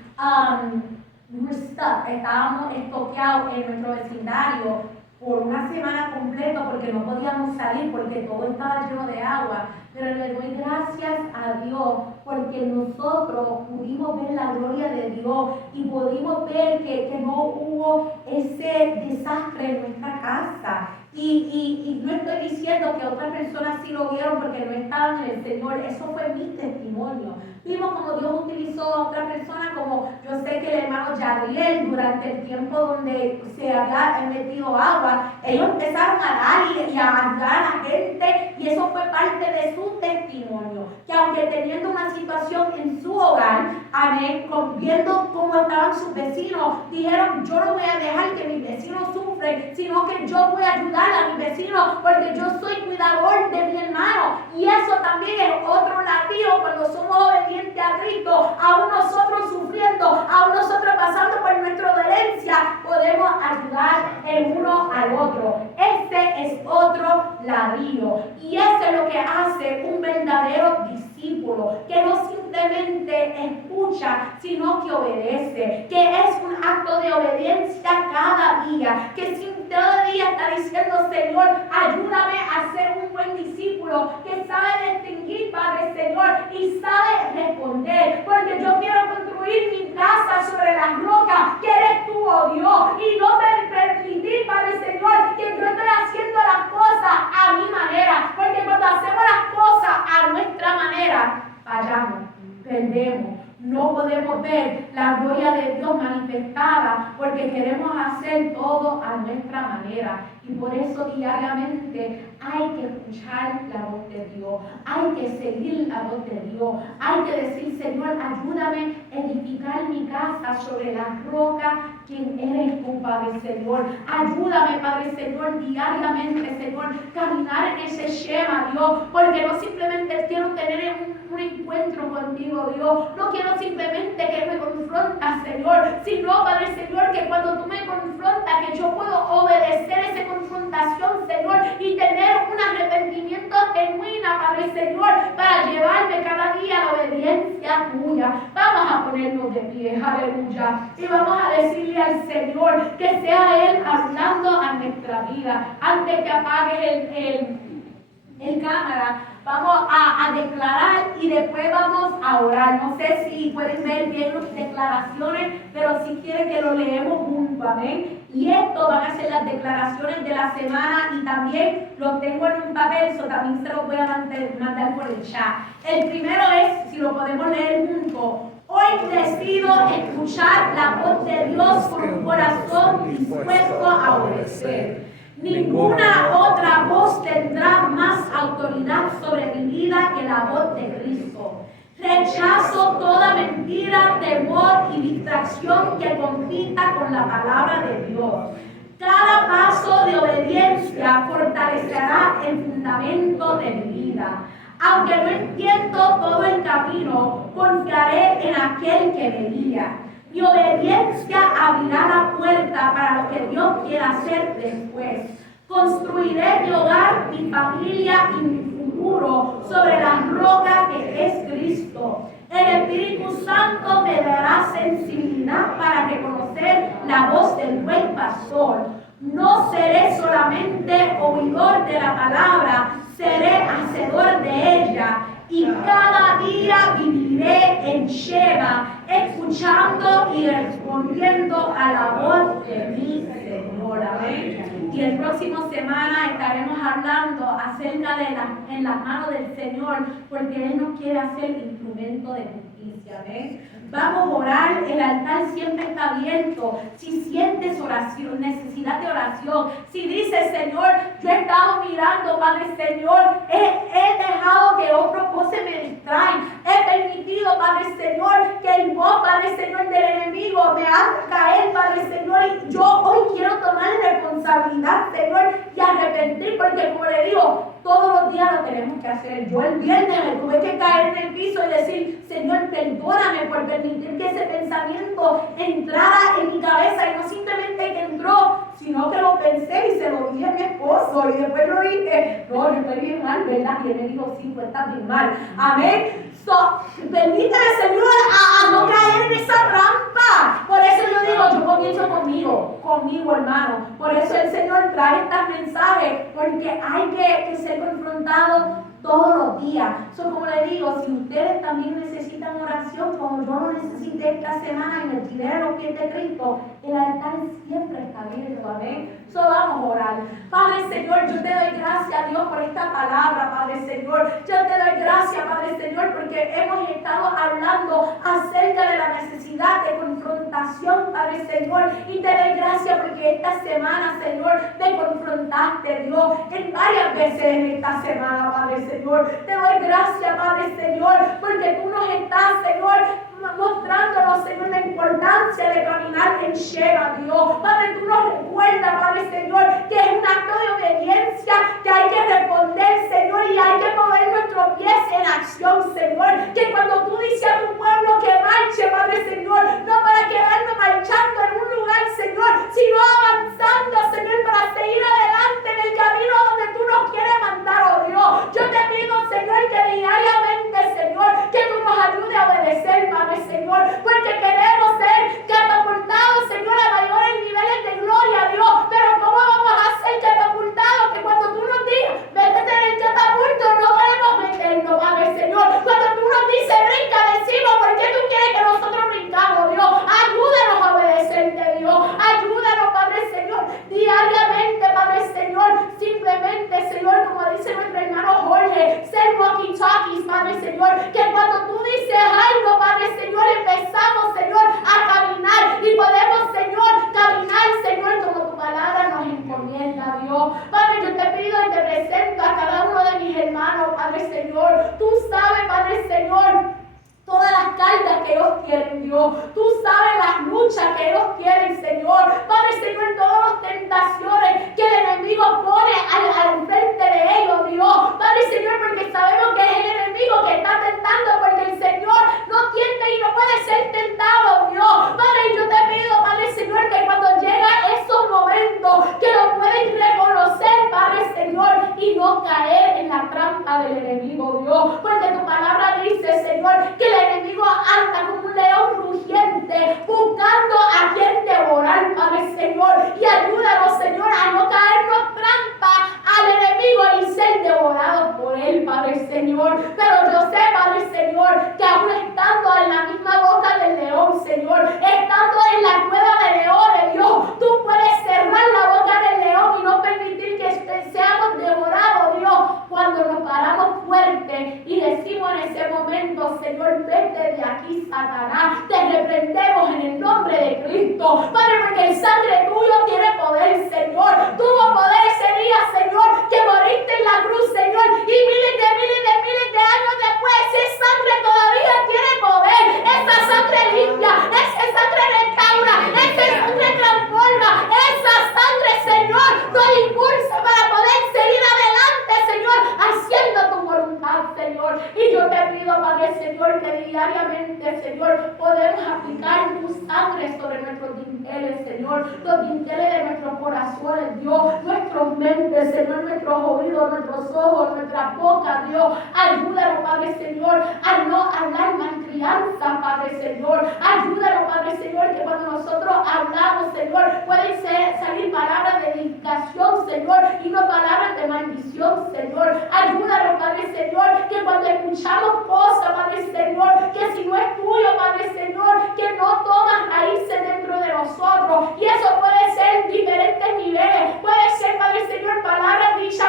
we were stuck, estábamos estoqueados en nuestro vecindario por una semana completa porque no podíamos salir porque todo estaba lleno de agua, pero le doy gracias a Dios porque nosotros pudimos ver la gloria de Dios y pudimos ver que no hubo ese desastre en nuestra casa. Y no estoy diciendo que otras personas sí lo vieron porque no estaban en el Señor, eso fue mi testimonio. Vimos como Dios utilizó a otra persona, como yo sé que el hermano Yadriel, durante el tiempo donde se había metido agua, ellos empezaron a dar y a ayudar a la gente, y eso fue parte de su testimonio, que aunque teniendo una situación en su hogar, amén, viendo cómo estaban sus vecinos, dijeron, yo no voy a dejar que mis vecinos sufren, sino que yo voy a ayudar a mis vecinos, porque yo soy cuidador de mi hermano, y eso también es otro latido cuando somos obedientes a Cristo, aún nosotros sufriendo, aún nosotros pasando por nuestra dolencia, podemos ayudar el uno al otro. Este es otro ladrillo, y eso es lo que hace un verdadero discípulo, que no simplemente escucha, sino que obedece, que es un acto de obediencia cada día, que cada día está diciendo, Señor, ayúdame a ser un buen discípulo, que sabe distinguir, Padre Señor, y sabe responder, porque yo quiero construir mi casa sobre las rocas, que eres tú, oh Dios, y no permitir, Padre Señor, que yo esté haciendo las cosas a mi manera, porque cuando hacemos las cosas a nuestra manera, fallamos, perdemos. No podemos ver la gloria de Dios manifestada porque queremos hacer todo a nuestra manera. Y por eso diariamente hay que escuchar la voz de Dios, hay que seguir la voz de Dios, hay que decir, Señor, ayúdame a edificar mi casa sobre la roca, quien eres tú, Padre Señor. Ayúdame, Padre Señor, diariamente, Señor, caminar en ese Shema, Dios, porque no simplemente quiero tener un encuentro contigo, Dios, no quiero simplemente que me confrontas, Señor, sino, Padre Señor, que cuando tú me confrontas, que yo puedo obedecer esa confrontación, Señor, y tener un arrepentimiento genuino, Padre Señor, para llevarme cada día a la obediencia tuya. Vamos a ponernos de pie, aleluya, y vamos a decirle al Señor que sea Él hablando a nuestra vida. Antes que apague el cámara, vamos a declarar y después vamos a orar. No sé si pueden ver bien las declaraciones, pero si quieren que lo leemos juntos, amén. Y esto van a ser las declaraciones de la semana y también los tengo en un papel, eso también se los voy a mandar por el chat. El primero es, si lo podemos leer juntos: hoy decido escuchar la voz de Dios con un corazón dispuesto a obedecer. Ninguna otra voz tendrá más autoridad sobre mi vida que la voz de Cristo. Rechazo toda mentira, temor y distracción que compita con la palabra de Dios. Cada paso de obediencia fortalecerá Aunque no entiendo todo el camino, confiaré en aquel que me guía. Mi obediencia abrirá la puerta para lo que Dios quiera hacer después. Construiré mi hogar, mi familia y mi futuro sobre la roca que es Cristo. El Espíritu Santo me dará sensibilidad para reconocer la voz del buen pastor. No seré solamente oidor de la palabra, seré hacedor de ella. Y cada día viviré en Sheba, escuchando y respondiendo a la voz de mi Señor. Amén. Y el próximo semana estaremos hablando acerca de en las manos del Señor, porque Él nos quiere hacer instrumento de justicia. Amén. Vamos a orar, el altar siempre está abierto. Si sientes oración, necesidad de oración, si dices, Señor, yo he estado mirando, Padre Señor, he dejado que otros voces me distraen, he permitido, Padre Señor, que el voz, Padre Señor, del enemigo me haga caer, Padre Señor, y yo hoy quiero tomar responsabilidad, Señor, y arrepentir, porque como le digo, todos los días lo tenemos que hacer. Yo el viernes me tuve que caer en el piso y decir, Señor, perdóname por permitir que ese pensamiento entrara en mi cabeza, y no simplemente que entró, sino que lo pensé y se lo dije a mi esposo, y después lo dije, no, yo estoy bien mal, ¿verdad? Y él me dijo, sí, tú estás bien mal. Amén. Permítame, Señor, a no caer en esa trampa. Por eso yo digo, yo comienzo conmigo, hermano. Por eso el Señor trae estos mensajes, porque hay que ser confrontados todos los días. Como le digo, si ustedes también necesitan oración, como yo lo necesité esta semana y me tiré a los pies de Cristo, el altar siempre está abierto. Amén. Vamos a orar. Padre Señor, yo te doy gracias, Dios, por esta palabra, Padre Señor. Yo te doy gracias, Padre Señor, porque hemos estado hablando acerca de la necesidad de confrontación, Padre Señor. Y te doy gracias porque esta semana, Señor, me confrontaste, Dios, en varias veces en esta semana, Padre Señor. Te doy gracias, Padre Señor, porque tú nos estás, Señor, mostrándonos, Señor, la importancia de caminar en Sheba, Dios. Padre, tú nos recuerdas, Padre Señor, que es un acto de obediencia, que hay que responder, Señor, y hay que poner nuestros pies en acción, Señor. Que cuando tú dices a tu pueblo que marche, Padre Señor, no para quedarnos marchando en un lugar, Señor, sino avanzando, Señor, para seguir adelante en el camino donde tú nos quieres mandar, oh Dios. Yo te pido, Señor, que diariamente, Señor, que tú nos ayudes a obedecer, Padre Señor, porque queremos ser catapultados, Señor, a mayores niveles de gloria, Dios. Pero ¿cómo vamos a ser catapultados? Que cuando tú nos digas, métete en el catapulto, no queremos meternos, Padre Señor. Cuando tú nos dices, brinca, decimos, ¿por qué tú quieres que nosotros brincamos, Dios? Ayúdanos a obedecerte, Dios. Ayúdanos, Padre Señor, diariamente, Padre Señor. Simplemente, Señor, como dice nuestro hermano Jorge, ser walkie-talkies, Padre Señor. Que cuando tú dices algo, Padre Señor, empezamos, Señor, a caminar y podemos, Señor, caminar, Señor, como tu palabra nos encomienda, Dios. Padre, yo te pido y te presento a cada uno de mis hermanos, Padre Señor. Tú sabes, Padre Señor, todas las cargas que ellos tienen, Dios. Tú sabes las luchas que ellos tienen, Señor. Padre Señor, todas las tentaciones que el enemigo pone al frente de ellos, Dios. Padre Señor, porque sabemos que es el enemigo que está tentando, porque el Señor no tiende y no puede ser tentado, Dios. Padre, yo te pido, Padre Señor, que cuando llegan esos momentos, que lo pueden reconocer, Padre Señor, y no caer en la trampa del enemigo, Dios. Porque tu palabra dice, Señor, que el enemigo anda como un león rugiente, buscando a quien devorar, Padre Señor. Y ayúdanos, Señor, a no caernos trampa al enemigo y ser devorados por él, Padre Señor. Pero yo sé, Padre Señor, que aún estando en la misma boca del león, Señor, estando en la cueva de leones, Dios, tú puedes cerrar la boca del león y no permitir que seamos devorados, Dios, cuando nos paramos fuerte y decimos en ese momento, Señor, vete de aquí, Satanás. Te reprendemos en el nombre de Cristo, Padre, porque el sangre tuyo tiene poder, Señor. Tuvo poder ese día, Señor, que moriste en la cruz, Señor, y miles de años los dinteles de nuestros corazones, Dios, nuestras mentes, Señor, nuestros oídos, nuestros ojos, nuestra boca, Dios. Ayúdanos, Padre Señor, a no hablar malcrianza, Padre Señor. Ayúdanos, Padre Señor, que cuando nosotros hablamos, Señor, pueden salir palabras de edificación, Señor, y no palabras de maldición, Señor. Ayúdanos, Padre Señor, que cuando escuchamos cosas, Padre Señor, que si no es tuyo, Padre Señor, que no tomas raíces dentro de nosotros. Y eso puede ser en diferentes niveles. Puede ser, Padre Señor, palabras dichas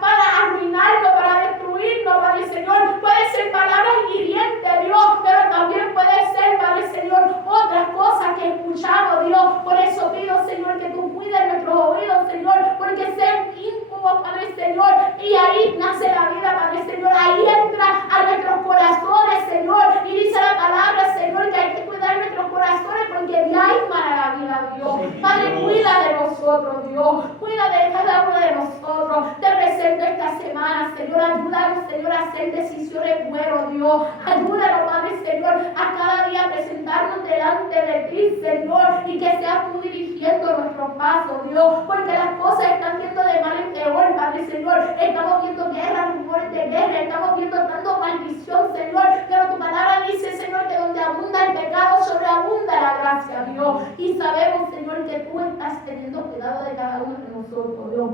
para arruinarnos, para destruirnos, Padre Señor. Puede ser palabras hirientes, Dios, pero también puede ser, Padre Señor, otras cosas que escuchamos, Dios. Por eso pido, Señor, que tú cuides nuestros oídos, Señor, porque sean ínfimos, Padre Señor, y ahí nace la vida, Padre Señor. Ahí entra a nuestros corazones, Señor, y dice la palabra, Señor, que hay que cuidar nuestros corazones porque de ahí para la vida, Dios. Padre, cuida de nosotros, Dios. Cuida de cada uno de nosotros. Te presento esta semana, Señor. Ayúdanos, Señor, a hacer decisiones buenas, Dios. Ayúdanos, Padre Señor, a cada día presentarnos delante de ti, Señor, y que seas tú dirigiendo nuestros pasos, Dios, porque las cosas están yendo de mal en peor, Padre Señor. Estamos viendo guerra, rumores de guerra, estamos viendo tanto maldición, Señor, pero tu palabra dice, Señor, que donde abunda el pecado, sobreabunda la gracia, Dios. Y sabemos, Señor, que tú estás teniendo cuidado de cada uno de nosotros, Dios.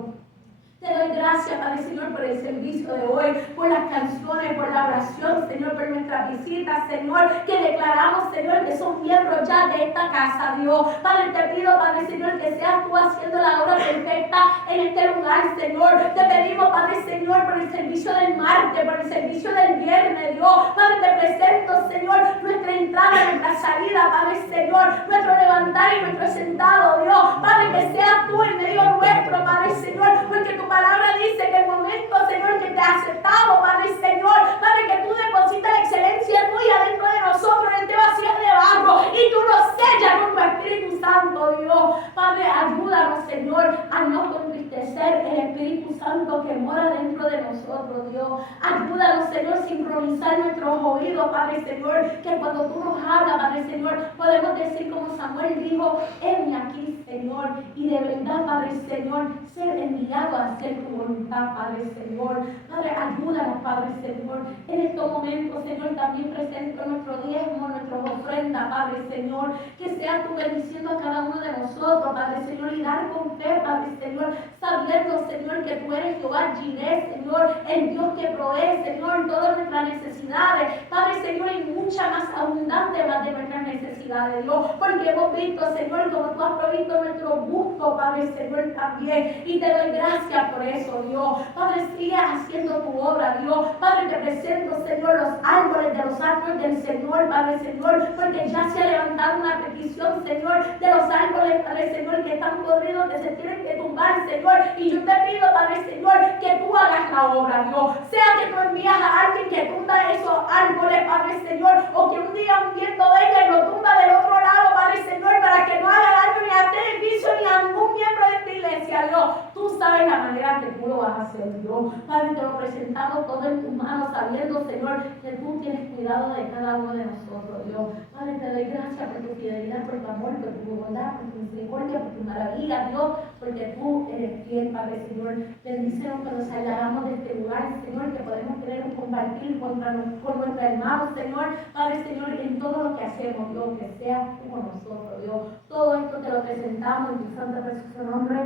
Te doy gracias, Padre Señor, por el servicio de hoy, por las canciones, por la oración, Señor, por nuestras visitas, Señor, que declaramos, Señor, que son miembros ya de esta casa, Dios. Padre, te pido, Padre Señor, que seas tú haciendo la obra perfecta en este lugar, Señor. Te pedimos, Padre Señor, por el servicio del martes, por el servicio del viernes, Dios. Padre, te presento, Señor, nuestra entrada, nuestra salida, Padre Señor, nuestro levantar y nuestro sentado, Dios. Padre, que seas tú en medio nuestro, Padre Señor, porque tu palabra dice que el momento, Señor, que te aceptamos, Padre Señor, Padre, que tú depositas la excelencia tuya dentro de nosotros en este vacío de barro y tú nos sellas con tu Espíritu Santo, Dios. Padre, ayúdanos, Señor, a no contristecer el Espíritu Santo que mora dentro de nosotros, Dios. Ayúdanos, Señor, sincronizar nuestros oídos, Padre Señor, que cuando tú nos hablas, Padre Señor, podemos decir como Samuel dijo, heme aquí, Señor, y de verdad, Padre Señor, ser enviado a hacer tu voluntad, Padre Señor. Padre, ayúdanos, Padre Señor. En estos momentos, Señor, también presento nuestro diezmo, nuestras ofrendas, Padre Señor. Que sea tú bendiciendo a cada uno de nosotros, Padre Señor, y dar con fe, Padre Señor, sabiendo, Señor, que tú eres Jehová Jireh, Señor, el Dios que provee, Señor, todas nuestras necesidades, Padre Señor, y mucha más abundante más de nuestras necesidades, Dios, porque hemos visto, Señor, como tú has provisto nuestro gusto, Padre Señor, también, y te doy gracias por eso, Dios. Padre, sigue haciendo tu obra, Dios. Padre, te presento, Señor, los árboles de los árboles del Señor, Padre Señor, porque ya se ha levantado una petición, Señor, de los árboles, Padre Señor, que están podridos, que se tienen que tumbar, Señor, y yo te pido, Padre Señor, que tú hagas la obra, Dios. Sea que tú envías a alguien que tumba esos árboles, Padre Señor, o que un día un viento venga y lo tumba del otro lado, Padre Señor, para que no haga daño ni a este edificio ni a ningún miembro de esta iglesia, Dios. Tú sabes la manera que tú lo vas a hacer, Dios. Padre, te lo presentamos todo en tus manos, sabiendo, Señor, que tú tienes cuidado de cada uno de nosotros, Dios. Padre, te doy gracias por tu fidelidad, por tu amor, por tu bondad, por tu misericordia, por tu maravilla, Dios, porque tú eres fiel, Padre Señor. Bendícenos cuando salgamos de este lugar, Señor, que podemos tener un compartir con nuestros hermanos, Señor. Padre Señor, en todo lo que hacemos, Dios, que seas tú con nosotros, Dios. Todo esto te lo presentamos en tu santo precioso nombre.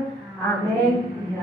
Amén. Amén.